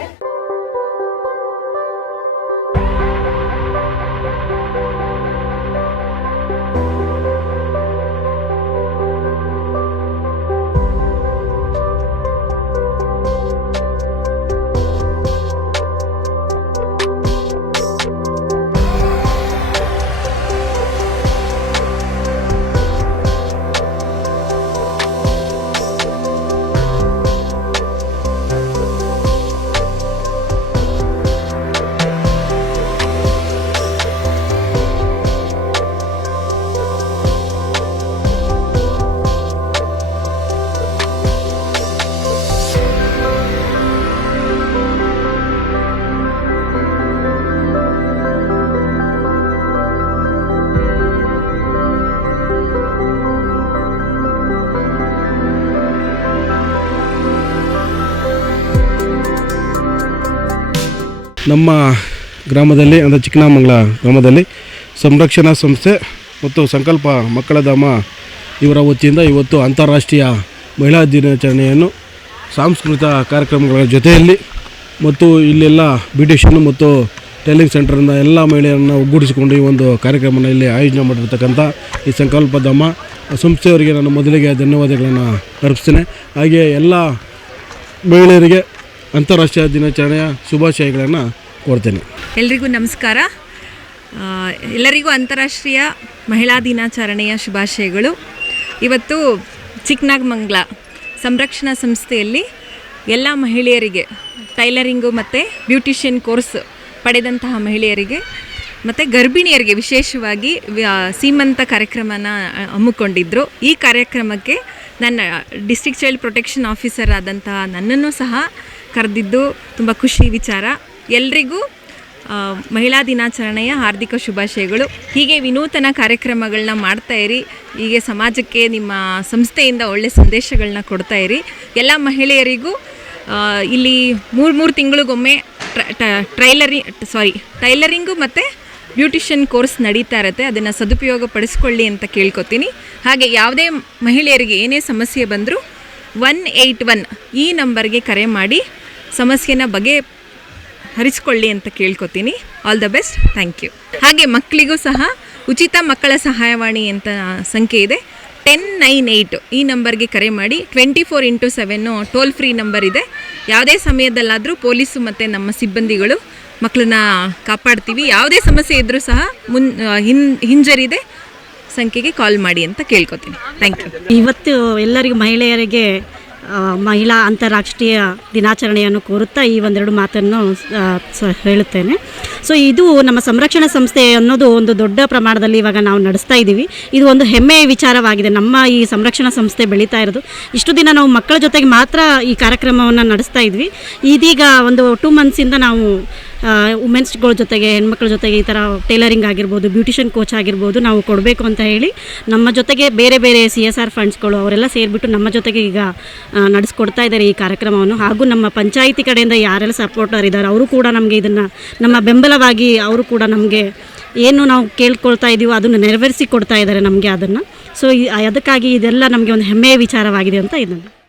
ನಮ್ಮ ಗ್ರಾಮದಲ್ಲಿ ಅಂದರೆ ಚಿಕ್ಕನಾಗಮಂಗಲ ಗ್ರಾಮದಲ್ಲಿ ಸಂರಕ್ಷಣಾ ಸಂಸ್ಥೆ ಮತ್ತು ಸಂಕಲ್ಪ ಮಕ್ಕಳಧಾಮ ಇವರ ವತಿಯಿಂದ ಇವತ್ತು ಅಂತಾರಾಷ್ಟ್ರೀಯ ಮಹಿಳಾ ದಿನಾಚರಣೆಯನ್ನು ಸಾಂಸ್ಕೃತಿಕ ಕಾರ್ಯಕ್ರಮಗಳ ಜೊತೆಯಲ್ಲಿ ಮತ್ತು ಇಲ್ಲೆಲ್ಲ ಬ್ಯೂಟಿಷಿಯನ್ ಮತ್ತು ಟೈಲರಿಂಗ್ ಸೆಂಟರ್ನ ಎಲ್ಲ ಮಹಿಳೆಯರನ್ನು ಒಗ್ಗೂಡಿಸಿಕೊಂಡು ಈ ಒಂದು ಕಾರ್ಯಕ್ರಮನ ಇಲ್ಲಿ ಆಯೋಜನೆ ಮಾಡಿರ್ತಕ್ಕಂಥ ಈ ಸಂಕಲ್ಪಧಾಮ ಸಂಸ್ಥೆಯವರಿಗೆ ನಾನು ಮೊದಲಿಗೆ ಧನ್ಯವಾದಗಳನ್ನು ಅರ್ಪಿಸ್ತೇನೆ. ಹಾಗೆ ಎಲ್ಲ ಮಹಿಳೆಯರಿಗೆ ಅಂತಾರಾಷ್ಟ್ರೀಯ ದಿನಾಚರಣೆಯ ಶುಭಾಶಯಗಳನ್ನು ಕೋರ್ತೇನೆ. ಎಲ್ರಿಗೂ ನಮಸ್ಕಾರ. ಎಲ್ಲರಿಗೂ ಅಂತಾರಾಷ್ಟ್ರೀಯ ಮಹಿಳಾ ದಿನಾಚರಣೆಯ ಶುಭಾಶಯಗಳು. ಇವತ್ತು ಚಿಕ್ಕನಾಗಮಂಗಲ ಸಂರಕ್ಷಣಾ ಸಂಸ್ಥೆಯಲ್ಲಿ ಎಲ್ಲ ಮಹಿಳೆಯರಿಗೆ ಟೈಲರಿಂಗು ಮತ್ತು ಬ್ಯೂಟಿಷಿಯನ್ ಕೋರ್ಸ್ ಪಡೆದಂತಹ ಮಹಿಳೆಯರಿಗೆ ಮತ್ತು ಗರ್ಭಿಣಿಯರಿಗೆ ವಿಶೇಷವಾಗಿ ಸೀಮಂತ ಕಾರ್ಯಕ್ರಮನ ಹಮ್ಮಿಕೊಂಡಿದ್ದರು. ಈ ಕಾರ್ಯಕ್ರಮಕ್ಕೆ ನನ್ನ ಡಿಸ್ಟ್ರಿಕ್ಟ್ ಚೈಲ್ಡ್ ಪ್ರೊಟೆಕ್ಷನ್ ಆಫೀಸರ್ ಆದಂತಹ ನನ್ನನ್ನು ಸಹ ಕರೆದಿದ್ದು ತುಂಬ ಖುಷಿ ವಿಚಾರ. ಎಲ್ರಿಗೂ ಮಹಿಳಾ ದಿನಾಚರಣೆಯ ಹಾರ್ದಿಕ ಶುಭಾಶಯಗಳು. ಹೀಗೆ ವಿನೂತನ ಕಾರ್ಯಕ್ರಮಗಳನ್ನ ಮಾಡ್ತಾಯಿರಿ. ಹೀಗೆ ಸಮಾಜಕ್ಕೆ ನಿಮ್ಮ ಸಂಸ್ಥೆಯಿಂದ ಒಳ್ಳೆಯ ಸಂದೇಶಗಳನ್ನ ಕೊಡ್ತಾಯಿರಿ. ಎಲ್ಲ ಮಹಿಳೆಯರಿಗೂ ಇಲ್ಲಿ ಮೂರು ತಿಂಗಳಿಗೊಮ್ಮೆ ಟೈಲರಿಂಗು ಮತ್ತು ಬ್ಯೂಟಿಷಿಯನ್ ಕೋರ್ಸ್ ನಡೀತಾ ಇರುತ್ತೆ. ಅದನ್ನು ಸದುಪಯೋಗ ಪಡಿಸ್ಕೊಳ್ಳಿ ಅಂತ ಕೇಳ್ಕೊತೀನಿ. ಹಾಗೆ ಯಾವುದೇ ಮಹಿಳೆಯರಿಗೆ ಏನೇ ಸಮಸ್ಯೆ ಬಂದರೂ 181 ಈ ನಂಬರ್ಗೆ ಕರೆ ಮಾಡಿ ಸಮಸ್ಯೆನ ಹರಿಸ್ಕೊಳ್ಳಿ ಅಂತ ಕೇಳ್ಕೊತೀನಿ. All the best. Thank you. ಹಾಗೆ ಮಕ್ಕಳಿಗೂ ಸಹ ಉಚಿತ ಮಕ್ಕಳ ಸಹಾಯವಾಣಿ ಅಂತ ಸಂಖ್ಯೆ ಇದೆ, 1098 ಈ ನಂಬರ್ಗೆ ಕರೆ ಮಾಡಿ. 24x7 ಟೋಲ್ ಫ್ರೀ ನಂಬರ್ ಇದೆ. ಯಾವುದೇ ಸಮಯದಲ್ಲಾದರೂ ಪೊಲೀಸು ಮತ್ತು ನಮ್ಮ ಸಿಬ್ಬಂದಿಗಳು ಮಕ್ಕಳನ್ನ ಕಾಪಾಡ್ತೀವಿ. ಯಾವುದೇ ಸಮಸ್ಯೆ ಇದ್ದರೂ ಸಹ ಹಿಂಜರಿದೆ ಸಂಖ್ಯೆಗೆ ಕಾಲ್ ಮಾಡಿ ಅಂತ ಕೇಳ್ಕೊತೀನಿ. Thank you. ಇವತ್ತು ಎಲ್ಲರಿಗೂ ಮಹಿಳೆಯರಿಗೆ ಮಹಿಳಾ ಅಂತಾರಾಷ್ಟ್ರೀಯ ದಿನಾಚರಣೆಯನ್ನು ಕೋರುತ್ತಾ ಈ ಒಂದೆರಡು ಮಾತನ್ನು ಹೇಳುತ್ತೇನೆ. ಸೊ ಇದು ನಮ್ಮ ಸಂರಕ್ಷಣಾ ಸಂಸ್ಥೆ ಅನ್ನೋದು ಒಂದು ದೊಡ್ಡ ಪ್ರಮಾಣದಲ್ಲಿ ಇವಾಗ ನಾವು ನಡೆಸ್ತಾ ಇದ್ದೀವಿ. ಇದು ಒಂದು ಹೆಮ್ಮೆಯ ವಿಚಾರವಾಗಿದೆ. ನಮ್ಮ ಈ ಸಂರಕ್ಷಣಾ ಸಂಸ್ಥೆ ಬೆಳೀತಾ ಇರೋದು. ಇಷ್ಟು ದಿನ ನಾವು ಮಕ್ಕಳ ಜೊತೆಗೆ ಮಾತ್ರ ಈ ಕಾರ್ಯಕ್ರಮವನ್ನು ನಡೆಸ್ತಾ ಇದ್ವಿ. ಇದೀಗ ಒಂದು 2 ಮಂತ್ಸಿಂದ ನಾವು ವುಮೆನ್ಸ್ಗಳ ಜೊತೆಗೆ, ಹೆಣ್ಮಕ್ಳ ಜೊತೆಗೆ ಈ ಥರ ಟೈಲರಿಂಗ್ ಆಗಿರ್ಬೋದು, ಬ್ಯೂಟಿಷಿಯನ್ ಕೋಚ್ ಆಗಿರ್ಬೋದು ನಾವು ಕೊಡಬೇಕು ಅಂತ ಹೇಳಿ ನಮ್ಮ ಜೊತೆಗೆ ಬೇರೆ ಬೇರೆ CSR ಫಂಡ್ಸ್ಗಳು ಅವರೆಲ್ಲ ಸೇರಿಬಿಟ್ಟು ನಮ್ಮ ಜೊತೆಗೆ ಈಗ ನಡೆಸ್ಕೊಡ್ತಾ ಇದ್ದಾರೆ ಈ ಕಾರ್ಯಕ್ರಮವನ್ನು. ಹಾಗೂ ನಮ್ಮ ಪಂಚಾಯಿತಿ ಕಡೆಯಿಂದ ಯಾರೆಲ್ಲ ಸಪೋರ್ಟರ್ ಇದ್ದಾರೆ ಅವರು ಕೂಡ ನಮಗೆ ಇದನ್ನು ನಮ್ಮ ಬೆಂಬಲವಾಗಿ ಅವರು ಕೂಡ ನಮಗೆ ಏನು ನಾವು ಕೇಳ್ಕೊಳ್ತಾ ಇದ್ದೀವೋ ಅದನ್ನು ನೆರವೇರಿಸಿ ಕೊಡ್ತಾ ಇದ್ದಾರೆ ನಮಗೆ ಅದನ್ನು. ಸೊ ಅದಕ್ಕಾಗಿ ಇದೆಲ್ಲ ನಮಗೆ ಒಂದು ಹೆಮ್ಮೆಯ ವಿಚಾರವಾಗಿದೆ ಅಂತ ಇದನ್ನು